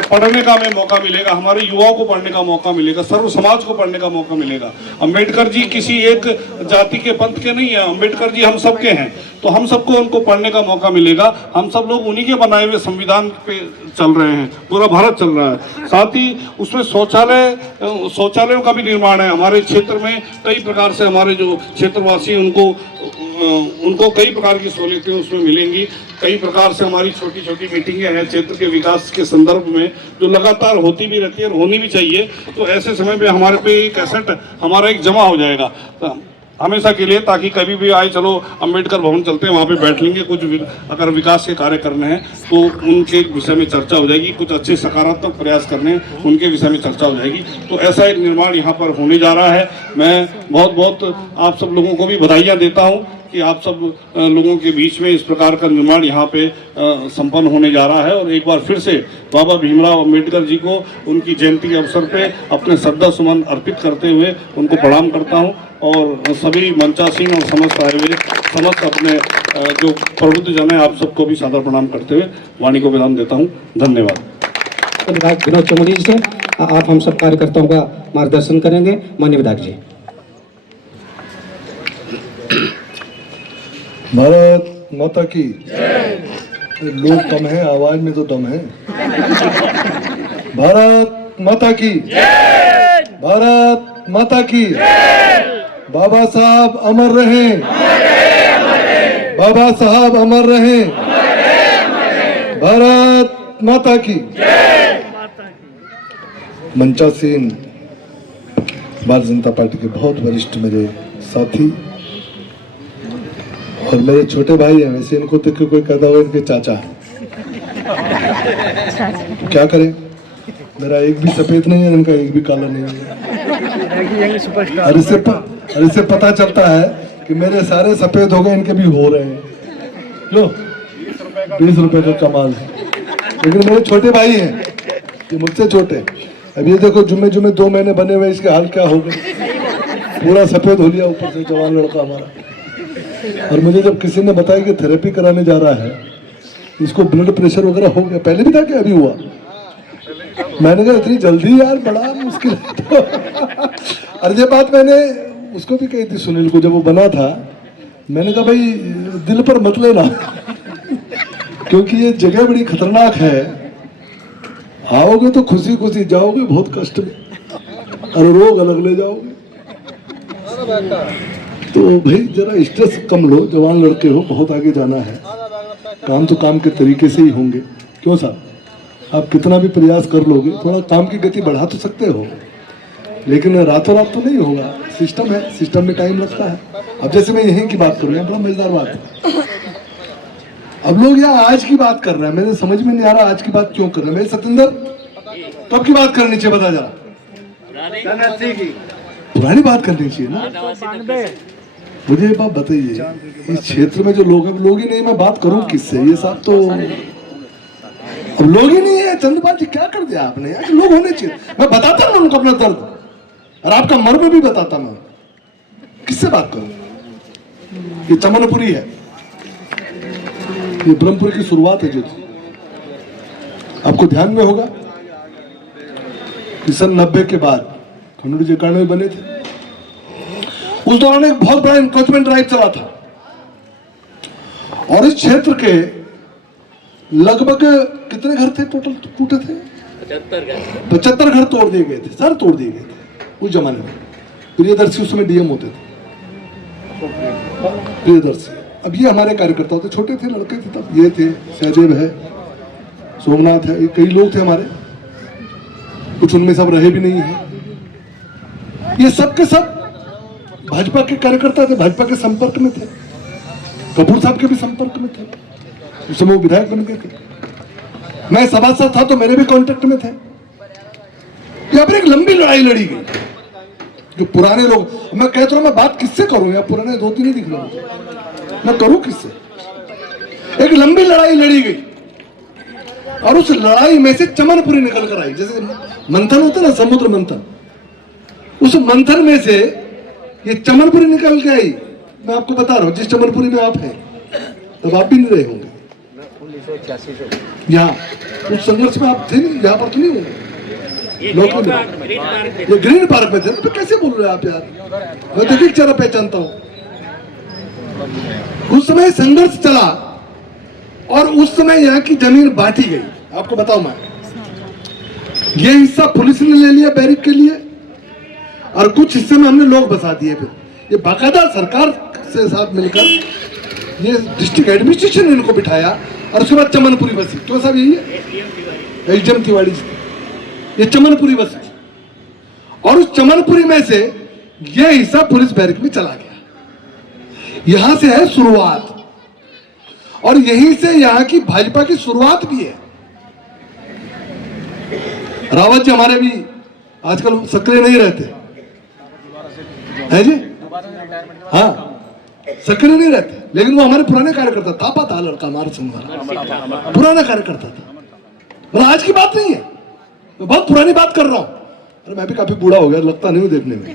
पढ़ने का हमें मौका मिलेगा, हमारे युवाओं को पढ़ने का मौका मिलेगा, सर्व समाज को पढ़ने का मौका मिलेगा। अम्बेडकर जी किसी एक जाति के पंथ के नहीं है, अम्बेडकर जी हम सबके हैं, तो हम सबको उनको पढ़ने का मौका मिलेगा। हम सब लोग उन्हीं के बनाए हुए संविधान पे चल रहे हैं, पूरा भारत चल रहा है। साथ ही उसमें शौचालयों का भी निर्माण है हमारे क्षेत्र में। कई प्रकार से हमारे जो क्षेत्रवासी उनको कई प्रकार की सहूलियतें उसमें मिलेंगी। कई प्रकार से हमारी छोटी छोटी मीटिंगें हैं क्षेत्र के विकास के संदर्भ में, जो लगातार होती भी रहती है और होनी भी चाहिए। तो ऐसे समय पे हमारे पे एक एसेट हमारा एक जमा हो जाएगा हमेशा के लिए, ताकि कभी भी आए चलो अम्बेडकर भवन चलते हैं, वहाँ पे बैठ लेंगे, कुछ अगर विकास के कार्य करने हैं तो उनके विषय में चर्चा हो जाएगी, कुछ अच्छे सकारात्मक प्रयास करने हैं उनके विषय में चर्चा हो जाएगी। तो ऐसा एक निर्माण यहाँ पर होने जा रहा है। मैं बहुत आप सब लोगों को भी बधाइयाँ देता हूँ कि आप सब लोगों के बीच में इस प्रकार का निर्माण यहाँ पे संपन्न होने जा रहा है। और एक बार फिर से बाबा भीमराव अम्बेडकर जी को उनकी जयंती के अवसर पे अपने श्रद्धा सुमन अर्पित करते हुए उनको प्रणाम करता हूँ और सभी मंचासीन और समस्त आए हुए समस्त अपने जो प्रबुद्ध जन है आप सबको भी सादर प्रणाम करते हुए वाणी को विराम देता हूँ। धन्यवाद। विधायक विनोद चमोली जी से आप हम सब कार्यकर्ताओं का मार्गदर्शन करेंगे। माननीय विधायक जी। भारत माता की लोग कम है, आवाज में तो दम है। भारत माता की, भारत माता की। बाबा साहब अमर रहे, बाबा साहब अमर रहे। भारत माता की। मंचासीन भारतीय जनता पार्टी के बहुत वरिष्ठ मेरे साथी और मेरे छोटे भाई हैं, वैसे इनको तो कोई कहता हो इनके चाचा, तो क्या करें, मेरा एक भी सफेद नहीं है, इनका एक भी काला नहीं है। और इससे पता चलता है कि मेरे सारे सफेद हो गए, इनके भी हो रहे हैं। लो 20 रुपए का कमाल है। लेकिन मेरे छोटे भाई हैं, ये मुझसे छोटे। अब ये देखो जुम्मे 2 महीने बने हुए, इसके हाल क्या हो गए, पूरा सफेद हो लिया ऊपर से जवान लड़का हमारा। और मुझे जब किसी ने बताया कि थेरेपी कराने जा रहा है, इसको ब्लड प्रेशर वगैरह हो गया, पहले भी था कि अभी हुआ, मैंने कहा इतनी जल्दी यार, बड़ा मुश्किल है। और ये बात मैंने उसको भी कही थी, सुनील को, जब वो बना था, मैंने कहा भाई दिल पर मत लेना, क्योंकि ये जगह बड़ी खतरनाक है, आओगे तो खुशी खुशी जाओगे, बहुत कष्ट में, और रोग अलग ले जाओगे। तो भाई जरा स्ट्रेस कम लो, जवान लड़के हो, बहुत आगे जाना है, काम तो काम के तरीके से ही होंगे। क्यों साहब, आप कितना भी प्रयास कर लोगे, थोड़ा काम की गति बढ़ा तो सकते हो, लेकिन रातों रात तो नहीं होगा। सिस्टम है, सिस्टम में टाइम लगता है। अब जैसे मैं यहीं की बात करूँ, बड़ा मजेदार बात है। अब लोग यहाँ आज की बात कर रहे हैं, मेरे समझ में नहीं आ रहा आज की बात क्यों कर रहे हैं। मेरे सतेंद्र, कब की बात करनी चाहिए बता जरा, पुरानी बात करनी चाहिए ना। मुझे ये बात बताइए, इस क्षेत्र में जो लोग हैं, लोग ही नहीं, मैं बात करूं किससे, ये सब तो अब लोग ही नहीं है। चंद्रपाल जी क्या कर दिया आपने यार, लोग होने चाहिए। मैं बताता ना उनको अपना दर्द, और आपका मर्म भी बताता मैं, किससे बात करूं। ये चमनपुरी है, ये ब्रह्मपुर की शुरुआत है जो थी। आपको ध्यान में होगा कि सन 90 के बाद खंडूरी जी में बने थे, उस दौरान एक बहुत बड़ा इंक्रोचमेंट ड्राइव चला था, और इस क्षेत्र के लगभग कितने घर थे टोटल टूटे थे? 75 घर तोड़ दिए गए थे, सर तोड़ दिए गए थे उस जमाने में। प्रियदर्शी उस समय डीएम होते थे, प्रियदर्शी। अब ये हमारे कार्यकर्ता थे, छोटे थे, लड़के थे तब, ये थे, सहदेव है, सोमनाथ है, कई लोग थे हमारे, कुछ उनमें सब रहे भी नहीं है। ये सब के सब भाजपा के कार्यकर्ता थे, भाजपा के संपर्क में थे, कपूर साहब के भी संपर्क में थे, उस समय वो विधायक बन गए थे। मैं सभासद था तो मेरे भी कांटेक्ट में थे। यहाँ पर एक लंबी लड़ाई लड़ी गई, जो पुराने लोग, मैं कहता हूं मैं बात किससे करूं, यार पुराने दो तीन ही दिख रहे, मैं करूं किससे? एक लंबी लड़ाई लड़ी गई और उस लड़ाई में से चमनपुरी निकल कर आई। जैसे मंथन होता ना, समुद्र मंथन, उस मंथन में से ये चमनपुरी निकल के आई। मैं आपको बता रहा हूं, जिस चमनपुरी में आप हैं तब आप भी नहीं रहे होंगे, यहाँ उस संघर्ष में आप थे नहीं, यहाँ पर तो नहीं होंगे। ये ग्रीन पार्क में थे, तो कैसे बोल रहे हैं आप यार? मैं तो एक चेहरा पहचानता हूं। उस समय संघर्ष चला और उस समय यहाँ की जमीन बांटी गई। आपको बताऊं मैं, ये हिस्सा पुलिस ने ले लिया बैरिक के लिए और कुछ हिस्से में हमने लोग बसा दिए। फिर ये बाकायदा सरकार से साथ मिलकर ये डिस्ट्रिक्ट एडमिनिस्ट्रेशन ने इनको बिठाया और उसके बाद चमनपुरी बसी। तो साहब यही है एचएम तिवाड़ी जी, ये चमनपुरी बसी और उस चमनपुरी में से ये हिस्सा पुलिस बैरिक में चला गया। यहां से है शुरुआत और यहीं से यहां की भाजपा की शुरुआत भी है। रावत जी हमारे भी आजकल सक्रिय नहीं रहते है जी, हाँ सक्रिय नहीं रहते, लेकिन वो हमारे पुराने कार्यकर्ता, थापा था लड़का हमारे संघ वाला, पुराना कार्यकर्ता था। मतलब आज की बात नहीं है, मैं बहुत पुरानी बात कर रहा हूं। अरे मैं भी काफी बूढ़ा हो गया, लगता नहीं हूं देखने में,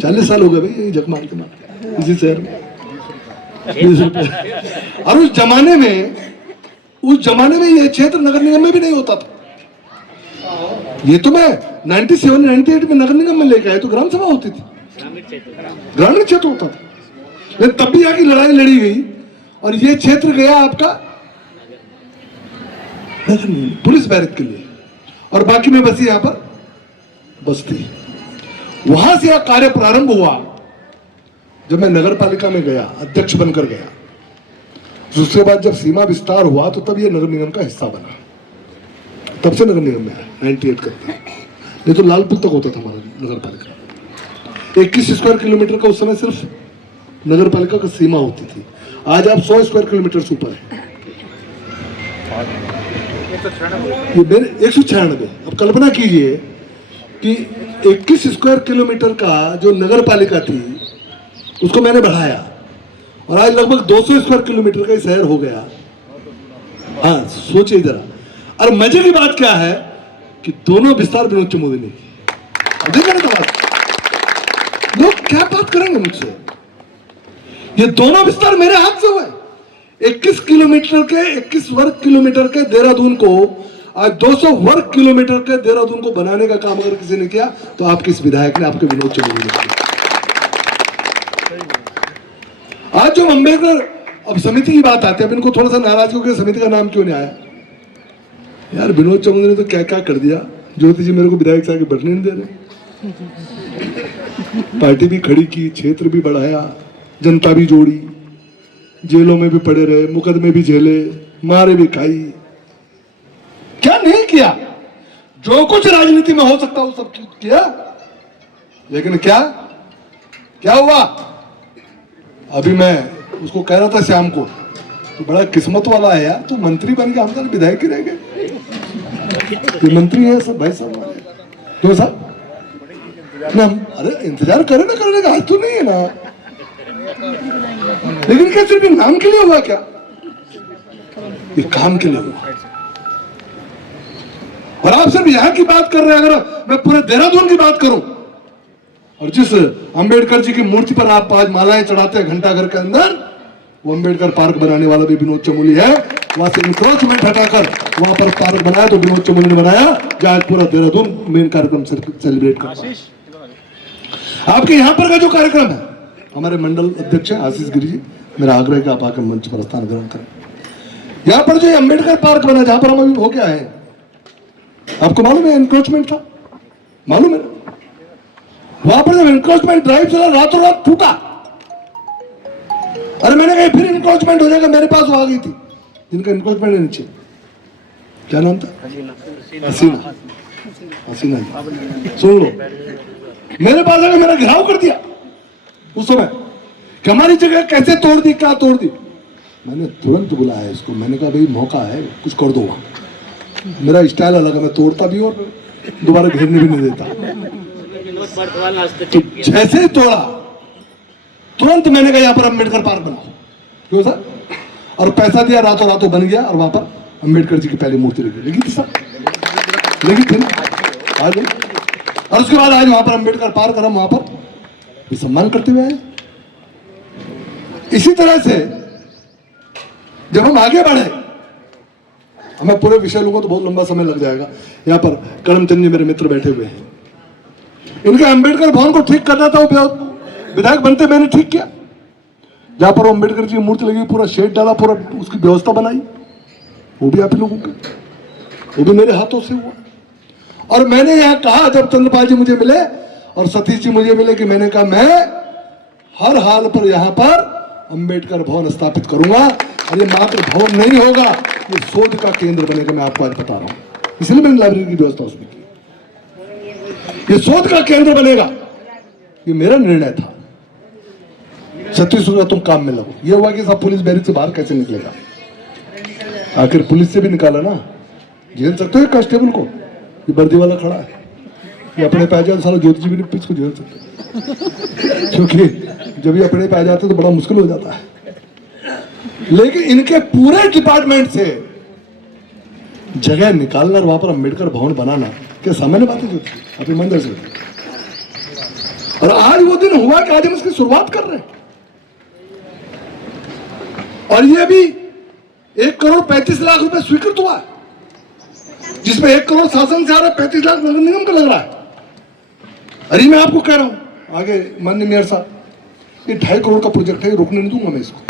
40 साल हो गए भाई यही जग मारते मारते इसी शहर में। और उस जमाने में ये क्षेत्र नगर निगम में भी नहीं होता था। ये तो मैं 97-98 में नगर निगम में लेके आया तो ग्राम सभा होती थी, ग्रामीण क्षेत्र होता था। लेकिन तब भी यहाँ की लड़ाई लड़ी गई और ये क्षेत्र गया आपका पुलिस बैरक के लिए और बाकी में बसी यहाँ पर बस्ती। वहां से यह कार्य प्रारंभ हुआ जब मैं नगर पालिका में गया, अध्यक्ष बनकर गया। उसके बाद जब सीमा विस्तार हुआ तो तब ये नगर निगम का हिस्सा बना, तब से नगर निगम में आया 98 करते। नहीं तो लालपुर तक होता था हमारा नगर पालिका, 21 स्क्वायर किलोमीटर का उस समय सिर्फ नगर पालिका की सीमा होती थी। आज आप 100 स्क्वायर किलोमीटर से ऊपर है, ये मेरे 196। अब कल्पना कीजिए कि 21 स्क्वायर किलोमीटर का जो नगर पालिका थी उसको मैंने बढ़ाया और आज लगभग 200 स्क्वायर किलोमीटर का शहर हो गया। हाँ सोचिए जरा। और मजे की बात क्या है कि दोनों विस्तार विनोद चमोदी ने की। देखा ना बात, लोग क्या बात करेंगे मुझसे? ये दोनों विस्तार मेरे हाथ से हुए। 21 किलोमीटर के 21 वर्ग किलोमीटर के देहरादून को आज 200 वर्ग किलोमीटर के देहरादून को बनाने का काम अगर किसी ने किया तो आपके इस विधायक ने, आपके विनोद चमोदी ने किया। आज जो अम्बेडकर, अब समिति की बात आती है, अब इनको थोड़ा सा नाराज हो गया समिति का नाम क्यों नहीं आया। यार विनोद चमोदी ने तो क्या क्या कर दिया। ज्योति जी मेरे को विधायक साहब के बैठने नहीं दे रहे, पार्टी भी खड़ी की, क्षेत्र भी बढ़ाया, जनता भी जोड़ी, जेलों में भी पड़े रहे, मुकदमे भी झेले, मारे भी खाई। क्या नहीं किया? जो कुछ राजनीति में हो सकता वो सब किया। लेकिन क्या क्या हुआ? अभी मैं उसको कह रहा था शाम को, तो बड़ा किस्मत वाला है यार, तो मंत्री बन गया, हम तो विधायक ही रह गए। ये मंत्री है सब भाई साहब, क्यों साहब ना? अरे इंतजार करे ना, करने का आज तो नहीं है ना, लेकिन क्या सिर्फ नाम के लिए हुआ? क्या ये काम के लिए हुआ? और आप सिर्फ यहाँ की बात कर रहे हैं, अगर मैं पूरे देहरादून की बात करूं और जिस अंबेडकर जी की मूर्ति पर आप आज मालाएं चढ़ाते हैं घंटाघर के अंदर, वो अंबेडकर पार्क बनाने वाला भी विनोद चमोली है। वहां से इंक्रोचमेंट हटाकर वहां पर पार्क बनाया तो विनोद चमोली ने बनाया, जहां पूरा देहरादून मेन कार्यक्रम सेलिब्रेट कर। आपके यहाँ पर का जो कार्यक्रम है, हमारे मंडल अध्यक्ष है आशीष गिरी जी, मेरा आग्रह है कि आप आकर मंच पर स्थान ग्रहण करें। यहाँ पर जो अंबेडकर पार्क बना, जहां पर हम अभी हो गया है, आपको मालूम है एनक्रोचमेंट था, मालूम है? वहां पर जब एनक्रोचमेंट ड्राइव चला, रातों रात फूटा। अरे मैंने कहा फिर एनक्रोचमेंट हो जाएगा, मेरे पास वो आ गई थी जिनका एनक्रोचमेंट है नीचे, क्या नाम था? हसीना। हसीना जी सुन लो, मेरे पास आकर मेरा घेराव कर दिया उस समय कि हमारी जगह कैसे तोड़ दी, क्या तोड़ दी। मैंने तुरंत बुलाया इसको, मैंने कहा भाई मौका है, कुछ कर दो वहां। मेरा स्टाइल अलग है, मैं तोड़ता भी और दोबारा घेरने भी नहीं देता। तो जैसे ही तोड़ा तुरंत मैंने कहा यहाँ पर अम्बेडकर पार्क बनाओ। क्यों सर? और पैसा दिया, रातों रातों बन गया और वहां पर अम्बेडकर जी की पहली मूर्ति लगी। लेकिन थी सर, लेकिन थी ना आज। और उसके बाद आज वहां पर अम्बेडकर पार्क हम वहां पर सम्मान करते हुए आए। इसी तरह से जब हम आगे बढ़े, हमें पूरे विषय लोगों तो बहुत लंबा समय लग जाएगा। यहाँ पर करमचंद जी मेरे मित्र बैठे हुए हैं, इनके अम्बेडकर भवन को ठीक करना था, वो विधायक बनते मैंने ठीक किया। जहां पर अम्बेडकर जी की मूर्ति लगी, पूरा शेड डाला, पूरा उसकी व्यवस्था बनाई, वो भी आप लोगों की, वो भी मेरे हाथों से हुआ। और मैंने यहाँ कहा, जब चंद्रपाल जी मुझे मिले और सतीश जी मुझे मिले, कि मैंने कहा मैं हर हाल पर यहाँ पर अम्बेडकर भवन स्थापित करूंगा। और ये मात्र भवन नहीं होगा, ये शोध का केंद्र बनेगा। मैं आपको आज बता रहा हूं, इसलिए मैंने लाइब्रेरी की व्यवस्था उसमें की। ये शोध का केंद्र बनेगा, ये मेरा निर्णय था। सतीश होगा तुम काम में लगो। ये हुआ कि सब पुलिस बैरिक से बाहर कैसे निकलेगा? आखिर पुलिस से भी निकाला ना, जेल सकते हो कांस्टेबल को, ये वर्दी वाला खड़ा है, ये अपने पे आ जाए सारा ज्योति जी भी नहीं इसको जेल सकते, क्योंकि जब ये अपने पे आ जाते तो बड़ा मुश्किल हो जाता है। लेकिन इनके पूरे डिपार्टमेंट से जगह निकालना और वहां पर अम्बेडकर भवन बनाना क्या सामान्य बात है? अपने मंदिर से। और आज वो दिन हुआ कि आज हम इसकी शुरुआत कर रहे हैं। और ये भी 1,35,00,000 रुपए स्वीकृत हुआ है, जिसमें 1 करोड़ शासन से आ रहा है, 35 लाख नगर निगम का लग रहा है। अरे मैं आपको कह रहा हूं, आगे माननीय मेयर साहब, ये 2.5 करोड़ का प्रोजेक्ट है, रुकने नहीं दूंगा मैं इसको।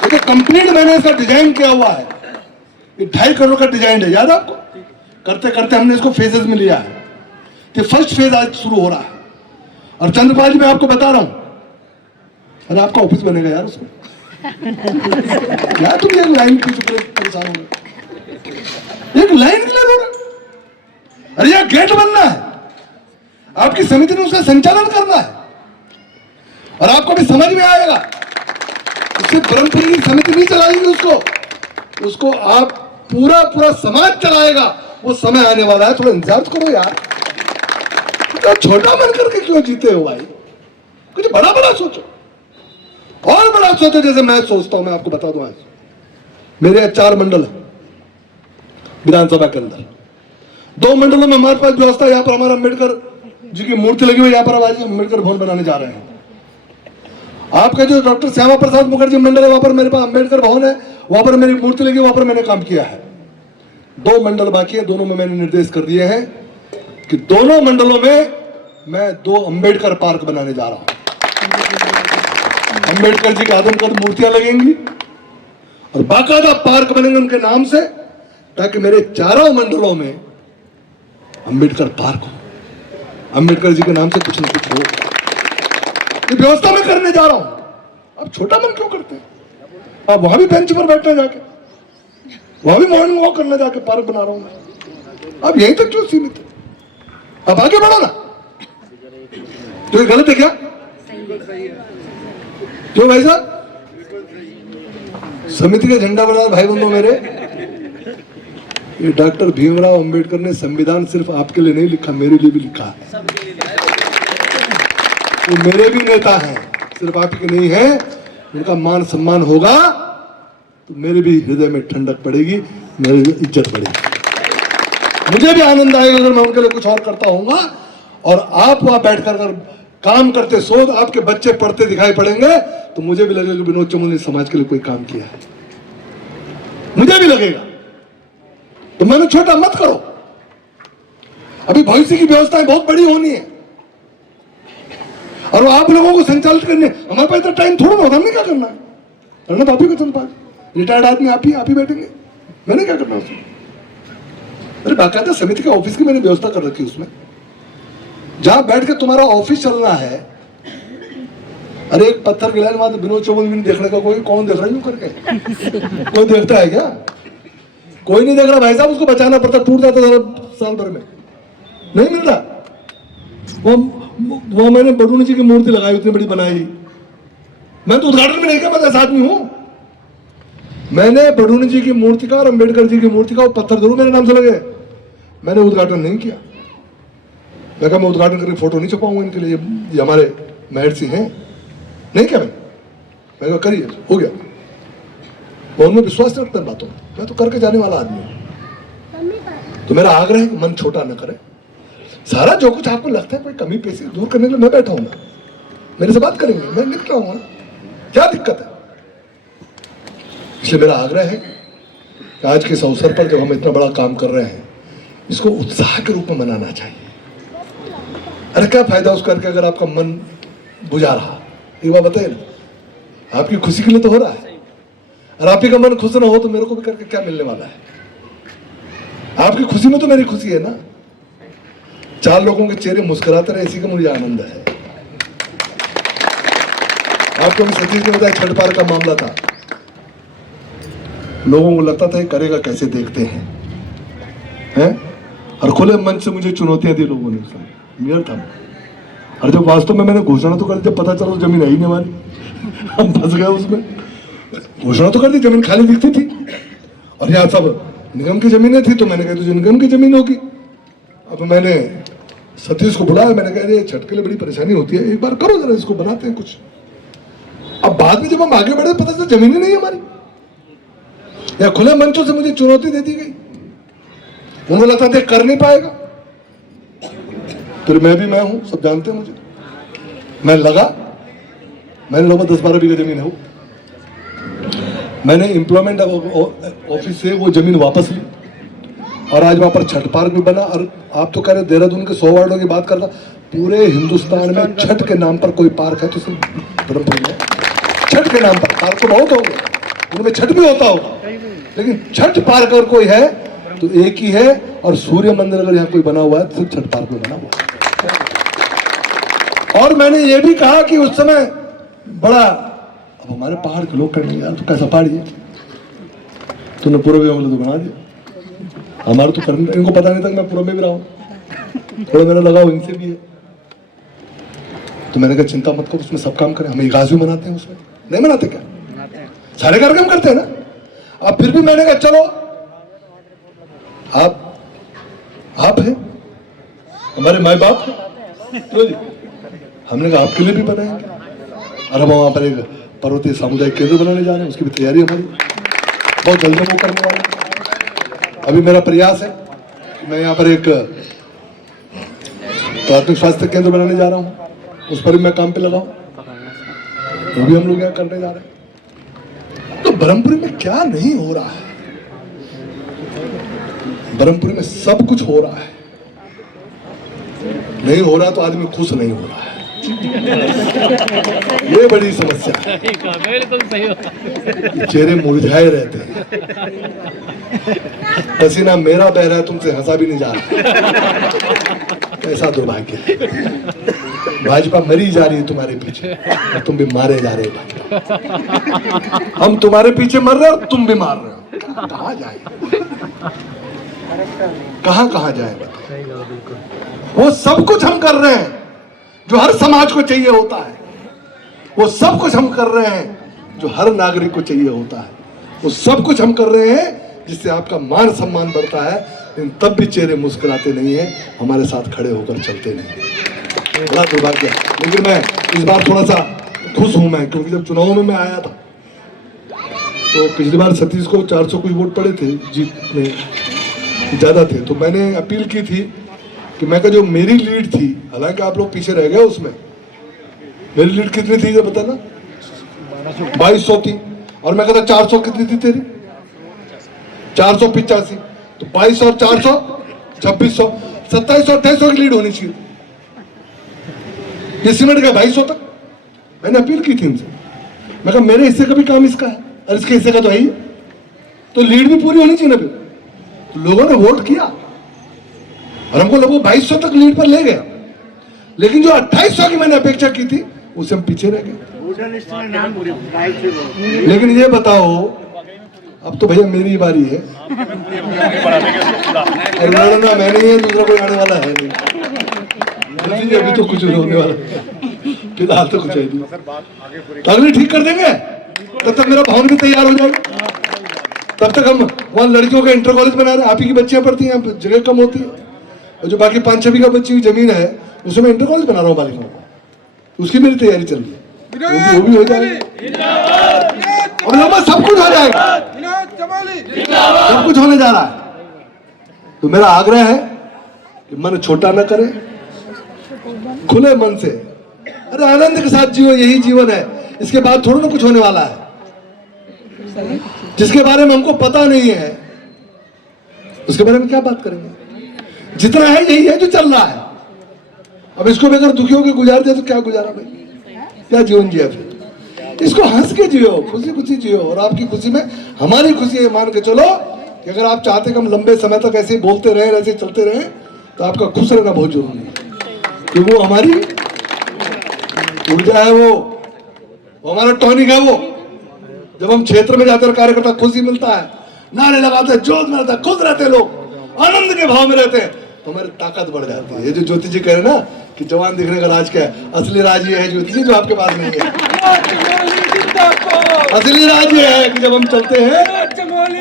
तो कंप्लीट मैंने इसका डिजाइन किया हुआ है, ये 2.5 करोड़ का डिजाइन है, याद आपको? करते करते हमने इसको फेजेस में लिया है। तो फर्स्ट फेज आज शुरू हो रहा है। और चंद्रपाल जी मैं आपको बता रहा हूं, अरे आपका ऑफिस बनेगा यार उसमें। यार तुम ये लाइन की परेशान हो गए, एक लाइन के लिए रो रहे। अरे यार गेट बनना है, आपकी समिति ने उसका संचालन करना है। और आपको भी समझ में आएगा, उससे ब्रह्मपुरी की समिति नहीं चलाएगी उसको आप पूरा पूरा समाज चलाएगा। वो समय आने वाला है, थोड़ा इंतजार तो करो यार। तो छोटा मन करके क्यों जीते हो भाई? कुछ बड़ा बड़ा सोचो, और बड़ा सोचो, जैसे मैं सोचता हूं। मैं आपको बता दूं, आज मेरे 4 मंडल है विधानसभा के अंदर। 2 मंडलों में हमारे पास व्यवस्था, यहाँ पर हमारा अम्बेडकर जी की मूर्ति लगी हुई, यहाँ पर आज अम्बेडकर भवन बनाने जा रहे हैं। आपका जो डॉक्टर श्यामा प्रसाद मुखर्जी मंडल है, वहां पर मेरे पास अम्बेडकर भवन है, वहां पर मेरी मूर्ति लगी, वहां पर मैंने काम किया है। 2 मंडल बाकी है, दोनों में मैंने निर्देश कर दिए हैं कि दोनों मंडलों में मैं 2 अम्बेडकर पार्क बनाने जा रहा हूं। अम्बेडकर जी की आदमकद मूर्तियां लगेंगी और बाकायदा पार्क बनेंगे उनके नाम से, ताकि मेरे 4 मंडलों में अम्बेडकर पार्क हो, अम्बेडकर जी के नाम से कुछ न कुछ हो। ये व्यवस्था मैं करने जा रहा हूं। अब छोटा मन क्यों करते हैं? आप वहां भी बेंच पर बैठना, जाके वहां भी मॉर्निंग वॉक करना, जाके पार्क बना रहा हूं। अब यहीं तक क्यों सीमित? अब आगे बढ़ो ना। तो ये गलत है क्या? क्यों भाई साहब? समिति का झंडा बना भाई बंधु मेरे, ये डॉक्टर भीमराव अंबेडकर ने संविधान सिर्फ आपके लिए नहीं लिखा, मेरे लिए भी लिखा है। वो मेरे भी नेता हैं, सिर्फ आपके नहीं है। उनका मान सम्मान होगा तो मेरे भी हृदय में ठंडक पड़ेगी, मेरी इज्जत बढ़ेगी। मुझे भी आनंद आएगा अगर मैं उनके लिए कुछ और करता हूँगा। और आप वहां बैठकर अगर काम करते, शोध आपके बच्चे पढ़ते दिखाई पड़ेंगे, तो मुझे भी लगेगा कि विनोद चमन ने समाज के लिए कोई काम किया है, मुझे भी लगेगा। तो मैंने छोटा मत करो। अभी भविष्य की व्यवस्थाएं बहुत बड़ी होनी है, और आप लोगों को संचालित करने, हमारे पास इतना टाइम थोड़ा होगा। हमने क्या करना है? करना तो आप ही को चल पाए, रिटायर्ड आदमी आप ही बैठेंगे, मैंने क्या करना उसमें? अरे बाकायदा समिति का ऑफिस की मैंने व्यवस्था कर रखी, उसमें जहां बैठ के तुम्हारा ऑफिस चलना है। अरे एक पत्थर गिराने बाद विनोद चौबन भी नहीं देखने का कोई, कौन देख रहा है यूं करके? कोई देखता है क्या? कोई नहीं देख रहा भाई साहब। उसको बचाना पड़ता, टूट जाता साल भर में, नहीं मिल रहा। वो मैंने बडूनी जी की मूर्ति लगाई, उतनी बड़ी बनाई। मैं तो उद्घाटन में नहीं किया, मैं ऐसा आदमी हूं। मैंने बडूनी जी की मूर्ति का और अम्बेडकर जी की मूर्ति का पत्थर जरूर मेरे नाम से लगे, मैंने उद्घाटन नहीं किया। मैं कहा मैं उद्घाटन करके फोटो नहीं छपाऊंगा इनके लिए, ये हमारे महर्षि हैं, नहीं क्या मैं कहा करिए, हो गया। वो उनमें विश्वास नहीं रखता बातों में, मैं तो करके जाने वाला आदमी हूं। तो मेरा आग्रह है कि मन छोटा न करें। सारा जो कुछ आपको लगता है कोई कमी पेशी दूर करने के लिए मैं बैठा हूं, मेरे से बात करेंगे, मैं निकल रहा हूं, क्या दिक्कत है। इसलिए मेरा आग्रह है कि आज के इस अवसर पर जब हम इतना बड़ा काम कर रहे हैं, इसको उत्साह के रूप में मनाना चाहिए। अरे क्या फायदा उस करके अगर आपका मन बुझा रहा, एक बार बताइए ना, आपकी खुशी के लिए तो हो रहा है। और आप ही का मन खुश ना हो तो मेरे को भी करके क्या मिलने वाला है। आपकी खुशी में तो मेरी खुशी है ना। 4 लोगों के चेहरे मुस्कुराते रहे, इसी का मुझे आनंद है। आपको भी सतीश ने बताया छठ पार का मामला था, लोगों को लगता था करेगा कैसे, देखते हैं। और खुले मन से मुझे चुनौतियां दी लोगों ने, मेयर था। और जब वास्तव में मैंने घोषणा तो कर दी, जब पता चला जमीन है ही नहीं हमारी, हम फंस गए उसमें। घोषणा तो कर दी, जमीन खाली दिखती थी और यहाँ सब निगम की जमीनें थी, तो मैंने कहा तो निगम की जमीन होगी। अब मैंने सतीश को बुलाया, मैंने कहा ये छठ के लिए बड़ी परेशानी होती है, एक बार करो जरा, इसको बनाते हैं कुछ। अब बाद में जब हम आगे बढ़े पता चला जमीन ही नहीं है हमारी, या खुले मंचों से मुझे चुनौती दे दी गई। उन्हें लगता था कर नहीं पाएगा, फिर मैं भी मैं हूं, सब जानते हैं मुझे। मैं लगा, मैंने लगभग 10-12 बीघा जमीन है वो, मैंने एम्प्लॉयमेंट ऑफिस से वो जमीन वापस ली और आज वहां पर छठ पार्क भी बना। और आप तो कह रहे देहरादून के 100 वार्डों की बात करता, पूरे हिंदुस्तान में छठ के नाम पर कोई पार्क है तो सिर्फ ब्रह्मपुर में। छठ के नाम पर पार्क तो बहुत होंगे, उनमें छठ भी होता होगा, लेकिन छठ पार्क अगर कोई है तो एक ही है। और सूर्य मंदिर अगर यहाँ कोई बना हुआ है तो सिर्फ छठ पार्क में बना हुआ है। और मैंने ये भी कहा कि उस समय बड़ा, अब हमारे पहाड़ के लोग कहेंगे यार तो कैसा पहाड़ी है, तूने पूर्व में तो बना दिया। हमारे तो करने, इनको पता नहीं था मैं पूर्व में भी रहा हूँ, थोड़ा मेरा लगाव इनसे भी है। तो मैंने कहा चिंता मत करो, उसमें सब काम करें, हम इगाज़ भी मनाते हैं, उसमें नहीं मनाते क्या, सारे कार्यक्रम करते हैं ना। अब फिर भी मैंने कहा चलो आप हैं हमारे माँ बाप, तो जी हमने कहा आपके लिए भी बनाएंगे। और अब वहाँ पर एक पर्वतीय सामुदायिक केंद्र बनाने जा रहे हैं, उसकी भी तैयारी हमारी बहुत जल्दी वो करने वाले हैं। अभी मेरा प्रयास है मैं यहाँ पर एक प्राथमिक स्वास्थ्य केंद्र बनाने जा रहा हूँ, उस पर भी मैं काम पे लगा हूँ, वो भी हम लोग यहाँ करने जा रहे हैं। तो ब्रह्मपुरी में क्या नहीं हो रहा है, ब्रह्मपुरी में सब कुछ हो रहा है। नहीं हो रहा तो आदमी खुश नहीं हो रहा है, ये बड़ी समस्या है। चेहरे मुरझाए रहते हैं, पसीना मेरा बह रहा है, तुमसे हंसा भी नहीं जा रहा। कैसा दुर्भाग्य है। भाजपा मरी जा रही है तुम्हारे पीछे और तुम भी मारे जा रहे हो। हम तुम्हारे पीछे मर रहे हो और तुम भी मार रहे हो। कहाँ जाए, कहाँ जाए बताओ। वो सब कुछ हम कर रहे हैं जो हर समाज को चाहिए होता है, वो सब कुछ हम कर रहे हैं जो हर नागरिक को चाहिए होता है, वो सब कुछ हम कर रहे हैं जिससे आपका मान सम्मान बढ़ता है। लेकिन तब भी चेहरे मुस्कुराते नहीं है, हमारे साथ खड़े होकर चलते नहीं। बड़ा दुर्भाग्य है। लेकिन मैं इस बार थोड़ा सा खुश हूं मैं, क्योंकि जब चुनाव में मैं आया था तो पिछली बार सतीश को 400 कुछ वोट पड़े थे, जीत में ज्यादा थे, तो मैंने अपील की थी कि मैं जो मेरी लीड थी, हालांकि आप लोग पीछे रह गए उसमें, मेरी लीड कितनी थी ये बताना, 2200 थी। और मैं कहता 400 कितनी थी तेरी, 485। तो 2200 और 400 2600, 2700 2800 की लीड होनी चाहिए। ये सिमट गया 2200 तक। मैंने अपील की थी उनसे, मैं कहा मेरे हिस्से का भी काम इसका है और इसके हिस्से का तो है ही, तो लीड भी पूरी होनी चाहिए ना। तो लोगों ने वोट किया और हमको लगभग 2200 तक लीड पर ले गया, लेकिन जो 2800 की मैंने अपेक्षा की थी उससे हम पीछे रह गए। लेकिन ये बताओ, अब तो भैया मेरी बारी है, लड़ना मैंने ही है, दूसरा कोई आने वाला है नहीं। नहीं, अभी तो कुछ नहीं होने वाला, फिलहाल तो कुछ है नहीं। अगले ठीक कर देंगे, तब तक मेरा भवन भी तैयार हो जाएगा। तब तक हम वहाँ लड़कियों का इंटर कॉलेज बना रहे हैं, आप ही की बच्चियां पढ़ती हैं, यहाँ जगह कम होती है, और जो बाकी 5-6 बीघा बच्ची हुई जमीन है उसमें मैं इंटर कॉलेज बना रहा हूँ बालिकाओं को, उसकी मेरी तैयारी चल रही है, वो भी हो जाएगा। अब लगभग सब कुछ हो जाएगा, सब कुछ होने जा रहा है। तो मेरा आग्रह है कि मन छोटा न करे, खुले मन से, अरे आनंद के साथ जियो, यही जीवन है, इसके बाद थोड़ा ना कुछ होने वाला है जिसके बारे में हमको पता नहीं है, उसके बारे में क्या बात करेंगे। जितना है यही है जो चल रहा है। अब इसको भी अगर दुखी होकर गुजार दिया तो क्या गुजारा भाई, क्या जीवन जिया फिर। इसको हंस के जियो, खुशी खुशी जियो, और आपकी खुशी में हमारी खुशी है। मान के चलो कि अगर आप चाहते कि हम लंबे समय तक ऐसे ही बोलते रहे, ऐसे चलते रहे, तो आपका खुश रहना बहुत जरूरी है, क्योंकि वो हमारी ऊर्जा है, वो हमारा टॉनिक है। वो जब हम क्षेत्र में जाते हैं, कार्यकर्ता खुशी मिलता है, नारे लगाते हैं, जोश में रहता है, खुश रहते हैं लोग, आनंद के भाव में रहते हैं, तो हमारी ताकत बढ़ जाती है। ये जो ज्योति जी कह रहे हैं ना कि जवान दिखने का राज क्या है, असली राज ये है ज्योति जी, जो आपके पास नहीं है। असली राज ये है कि जब हम चलते हैं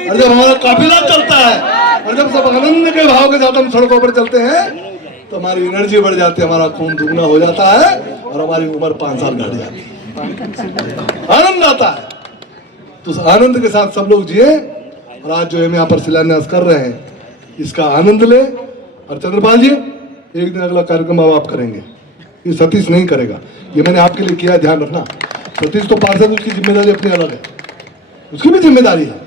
और जब हमारा काफिला चलता है और जब सब आनंद के भाव के साथ हम सड़कों पर चलते हैं, तो हमारी एनर्जी बढ़ जाती है, हमारा खून दुगना हो जाता है और हमारी उम्र 5 साल घट जाती है, आनंद आता है। तो उस आनंद के साथ सब लोग जिए, और आज जो हम यहाँ पर शिलान्यास कर रहे हैं इसका आनंद ले। और चंद्रपाल जी, एक दिन अगला कार्यक्रम अब आप करेंगे, ये सतीश नहीं करेगा, ये मैंने आपके लिए किया, ध्यान रखना। सतीश तो पार्षद, उसकी जिम्मेदारी अपनी अलग है, उसकी भी जिम्मेदारी है,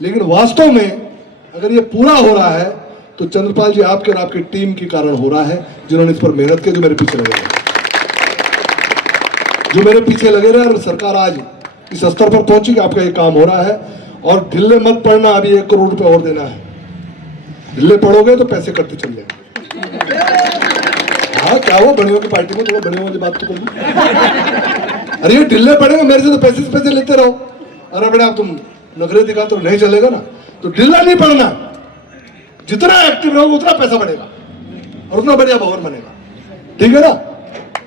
लेकिन वास्तव में अगर ये पूरा हो रहा है तो चंद्रपाल जी आपके और आपकी टीम के कारण हो रहा है, जिन्होंने इस पर मेहनत की, जो मेरे पीछे लगे रहे, जो मेरे पीछे लगे रहे। और सरकार आज इस स्तर पर पहुंची कि आपका ये काम हो रहा है। और ढिल्ले मत पड़ना, अभी 1 करोड़ रुपए और देना है, ढिल्ले पड़ोगे तो पैसे कटते चल जाएंगे। हाँ, क्या हुआ, बड़ियों की पार्टी में थोड़ा बड़ियों वाली बात तो कर लो। अरे ये ढिल्ले पड़ेंगे, मेरे से तो पैसे लेते रहो, अरे बेटा तुम नखरे दिखा तो नहीं चलेगा ना। तो ढिल्ला नहीं पड़ना, जितना एक्टिव रहोगे उतना पैसा बढ़ेगा और उतना बढ़िया भवन बनेगा, ठीक है ना।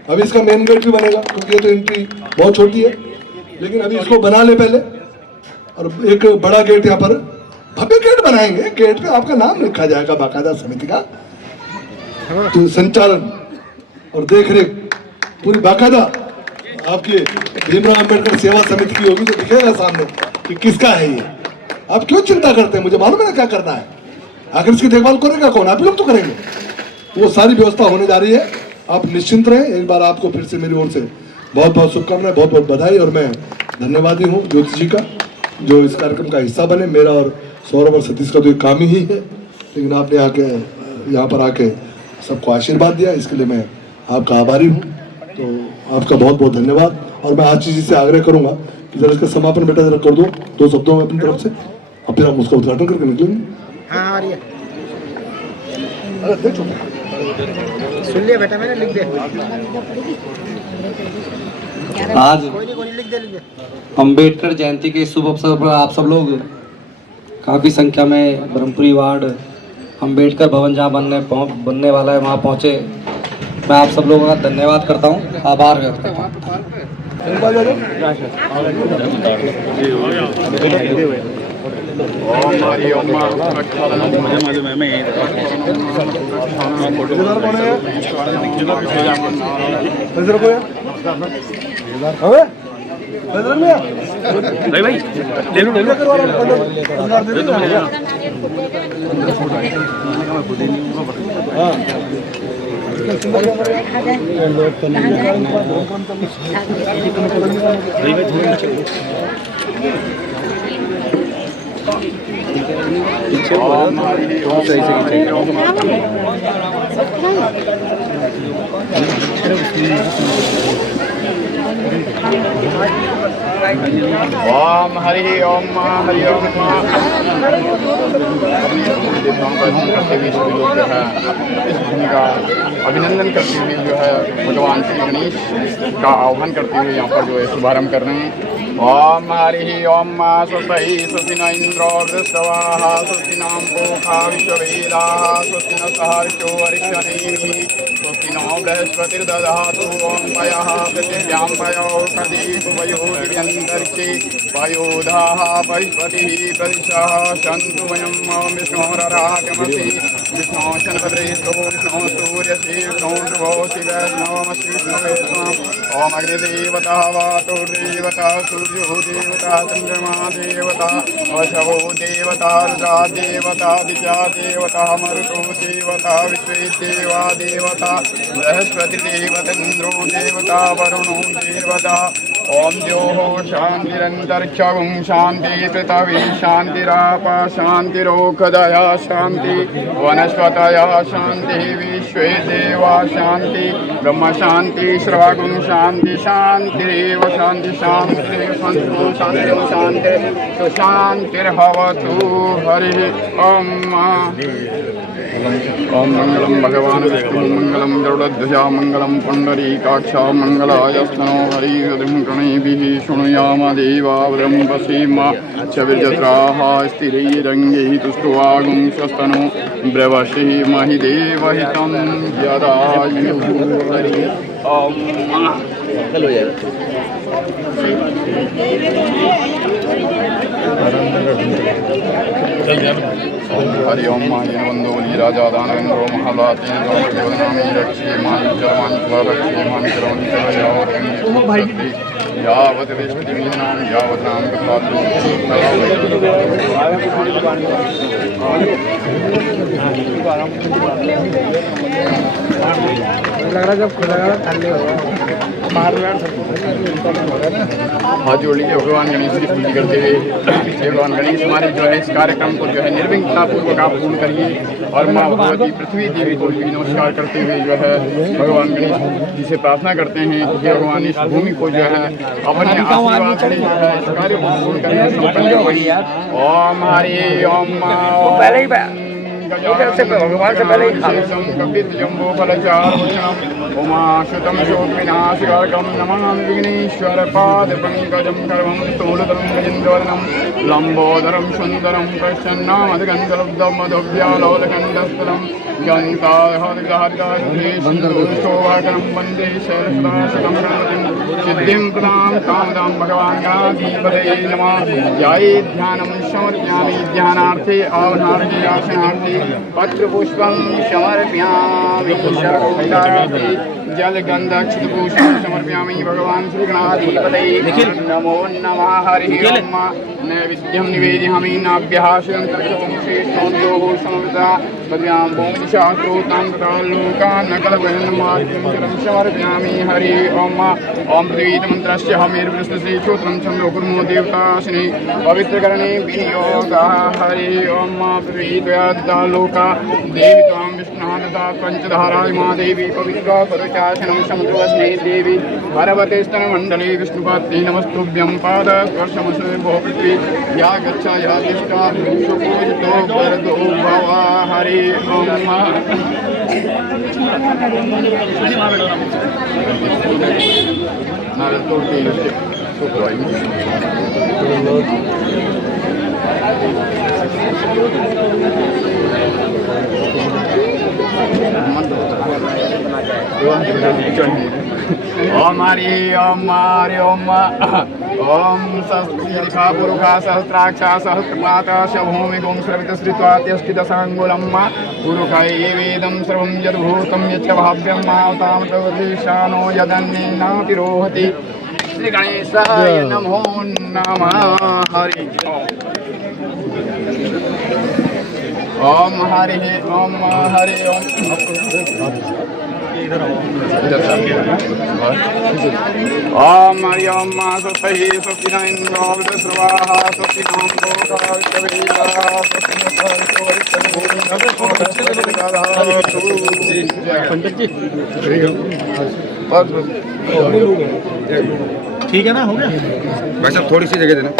अभी इसका मेन गेट भी बनेगा, क्योंकि ये तो एंट्री बहुत छोटी है, लेकिन अभी इसको बना ले पहले, और एक बड़ा गेट यहाँ पर भव्य गेट बनाएंगे। गेट पे आपका नाम लिखा जाएगा बाकायदा, समिति का तो संचालन और देखरेख पूरी बाकायदा आपकी भीमराव अंबेडकर सेवा समिति की होगी, तो दिखेगा सामने कि किसका है ये। आप क्यों चिंता करते हैं, मुझे मालूम है ना क्या करना है, आखिर इसकी देखभाल करेगा कौन, आप लोग तो करेंगे। वो सारी व्यवस्था होने जा रही है, आप निश्चिंत रहें। एक बार आपको फिर से मेरी ओर से बहुत बहुत शुभकामनाएं, बहुत बहुत बधाई, और मैं धन्यवादी हूँ ज्योति जी का, जो इस कार्यक्रम का हिस्सा बने। मेरा और सौरभ और सतीश का तो एक काम ही है, लेकिन आपने यहाँ पर आके सबको आशीर्वाद दिया, इसके लिए मैं आपका आभारी हूँ। तो आपका बहुत बहुत धन्यवाद। और मैं आशीष जी से आग्रह करूँगा कि जरा इसका समापन बेटा जरा कर दो 2 शब्दों में अपनी तरफ से, और फिर हम उसका उद्घाटन करके निकलेंगे। हाँ, आ रही है। सुन लिया बेटा, मैंने लिख दिया। आज लिख दे। अंबेडकर जयंती के शुभ अवसर पर आप सब लोग काफ़ी संख्या में ब्रह्मपुरी वार्ड अंबेडकर भवन जहाँ बनने वाला है वहाँ पहुँचे। मैं आप सब लोगों का धन्यवाद करता हूँ, आभार व्यक्त करता हूँ। भाई ले लो ओम हरि ओम हरि ओम। करते हुए सभी लोग जो है इस भूमि का अभिनंदन करते हुए जो है भगवान श्री गणेश का आह्वान करते हुए यहाँ पर जो है शुभारंभ कर रहे हैं। ओम हरिः ओम स्वस्ति स्वस्ति न इंद्रो वृषवाः स्वस्ति नाम पूषा विश्ववेदाः स्वस्ति न सहर्षो अरिष्टनेमिः स्वस्ति नो बृहस्पतिर्दधातु ओम पयः पृथिव्यां पयो कदीपयो दिव्यन्तरिक्षे पयोधाः परिष्पतिः प्रतिशः सन्तु वयं विष्णोररागमसि विष्णो शनपद्रेष्ठो विष्णो सूर्यश्री विष्णो शुभो शिवैष्णवमसि विष्णवे स्वाम् ओम अग्निदेवता वातुर्देवता सूर्यो देवता चंद्रमा देवता वशवो देवता रुद्रा देवता दिशा देवता मरुतो देवता विश्वे देवा देवता बृहस्पतिर्देवतेन्द्रो देवता वरुणो देवता ओम द्योः शान्तिरन्तरिक्षं शान्ति पृथिवी शान्तिराप शान्तिरोषधयः शान्ति वनस्पतयः शान्ति विश्वे देवा शान्ति ब्रह्म शान्ति श्रवगुं शान्ति शान्तिरेव शान्ति शान्तिरेव शान्ति शान्तिरेव शान्ति सुशान्तिर्भवतु हरिः ओम ओम मंगलम भगवान विष्णु मंगलम गरुड़ध्वजा मंगलम पुंडरीकाक्षा मंगलायस्तनो हरिहृदिं गणैभिः शृणुयाम देवावृं वसीम चविर्जत्राः स्थिरैरङ्गैः तुष्टुवागुं स्वस्तनो ब्रवश्री महिदेवहितं यदायुः हरिः ओम हरि ओम मायवंदो नीराजा दानवेन्द्रो महादातेन्द्रो देवनामी रक्षे माञ्चरमाञ्चरक्षे माञ्चरमाञ्चरयावत् यावत् विष्णुदीनां यावत् नाम कथातु लग रहा जब खुला ठंडे होगा हाथ जोड़ लीजिए भगवान गणेश की पूजा करते हुए भगवान गणेश हमारे जो है इस कार्यक्रम को जो है निर्विघ्नता पूर्वक आप पूर्ण करिए और माँ भगवती पृथ्वी देवी को भी नमस्कार करते हुए जो है भगवान गणेश जी से प्रार्थना करते हैं कि भगवान इस भूमि को जो है अपने आशीर्वाद से जो है इस कार्य को पूर्ण करने ओम हरि ओम पहले ही भगवान से पहले उमाशुतं शोकविनाशकारकं नमामि विघ्नेश्वरपादपङ्कजं कर्मं स्थूलतरं गजेन्द्रवदनं लम्बोदरं सुन्दरं प्रसन्नामधिगन्धलब्धं मधुव्यालोलकण्ठस्थलं गन्ताहरिशोभाकरं वन्दे शैलसुताशतं गणपतिं सिद्धिं प्रदां कामदां भगवान् गणाधिपतये नमः ध्याये ध्यानं समर्पयामि ध्यानार्थे आवनार्थे आसनार्थे पत्रपुष्पं समर्पयामि सर्वोपचारार्थे जलगन्धक्षतपुष्पं समर्पयामि भगवान् श्रीगणाधिपतये नमो नमः हरिः ओम नैवेद्यं निवेदयामि नाभ्यः श्रेष्ठों समर्पिता पद्भ्यां भूमिशास्त्रोतां तथा लोकान्नकलवयन्माद्यं समर्पयामि हरिः ओम ओम पृथ्वीतमन्त्रस्य हमेर्वृष्णश्रीक्षोत्रं छन्दो कुर्मो देवताशिने पवित्रकरणे विनियोगः हरिः ओम पृथ्वीत्वया लोका देवी त्वां विष्णुः तथा पञ्चधाराय मा देवी पवित्रा करुचासनं समुद्रवस्ने देवी भरवते स्तनमण्डले विष्णुपत्नी नमस्तुभ्यं पादस्पर्शमस्मे भो पृथ्वी या गच्छ या तिष्ठा सुपूजितो वरदो भव हरिः ओम ओम हरि ओम हरि ओम ओम सहस्रखा पुरुषा सहस्राक्षा सहस्रपाता शभूमिगुं श्रवितश्रित्वा त्यष्टिदशाङ्गुलं पुरुषैवेदं सर्वं यद्भूतं यच्च भाव्यं मातामतवतीशानो यदन्नेनातिरोहति श्रीगणेशाय नमो नमः हरि ओम हरि ओम हरि ओम ओम हरि ओम स्वस्ति स्वस्ति न इंद्रो वृषवाः स्वस्ति नाम लोकाविश्ववेदाः स्वस्ति न ठीक है ना, हो गया भाई साहब थोड़ी सी जगह देना।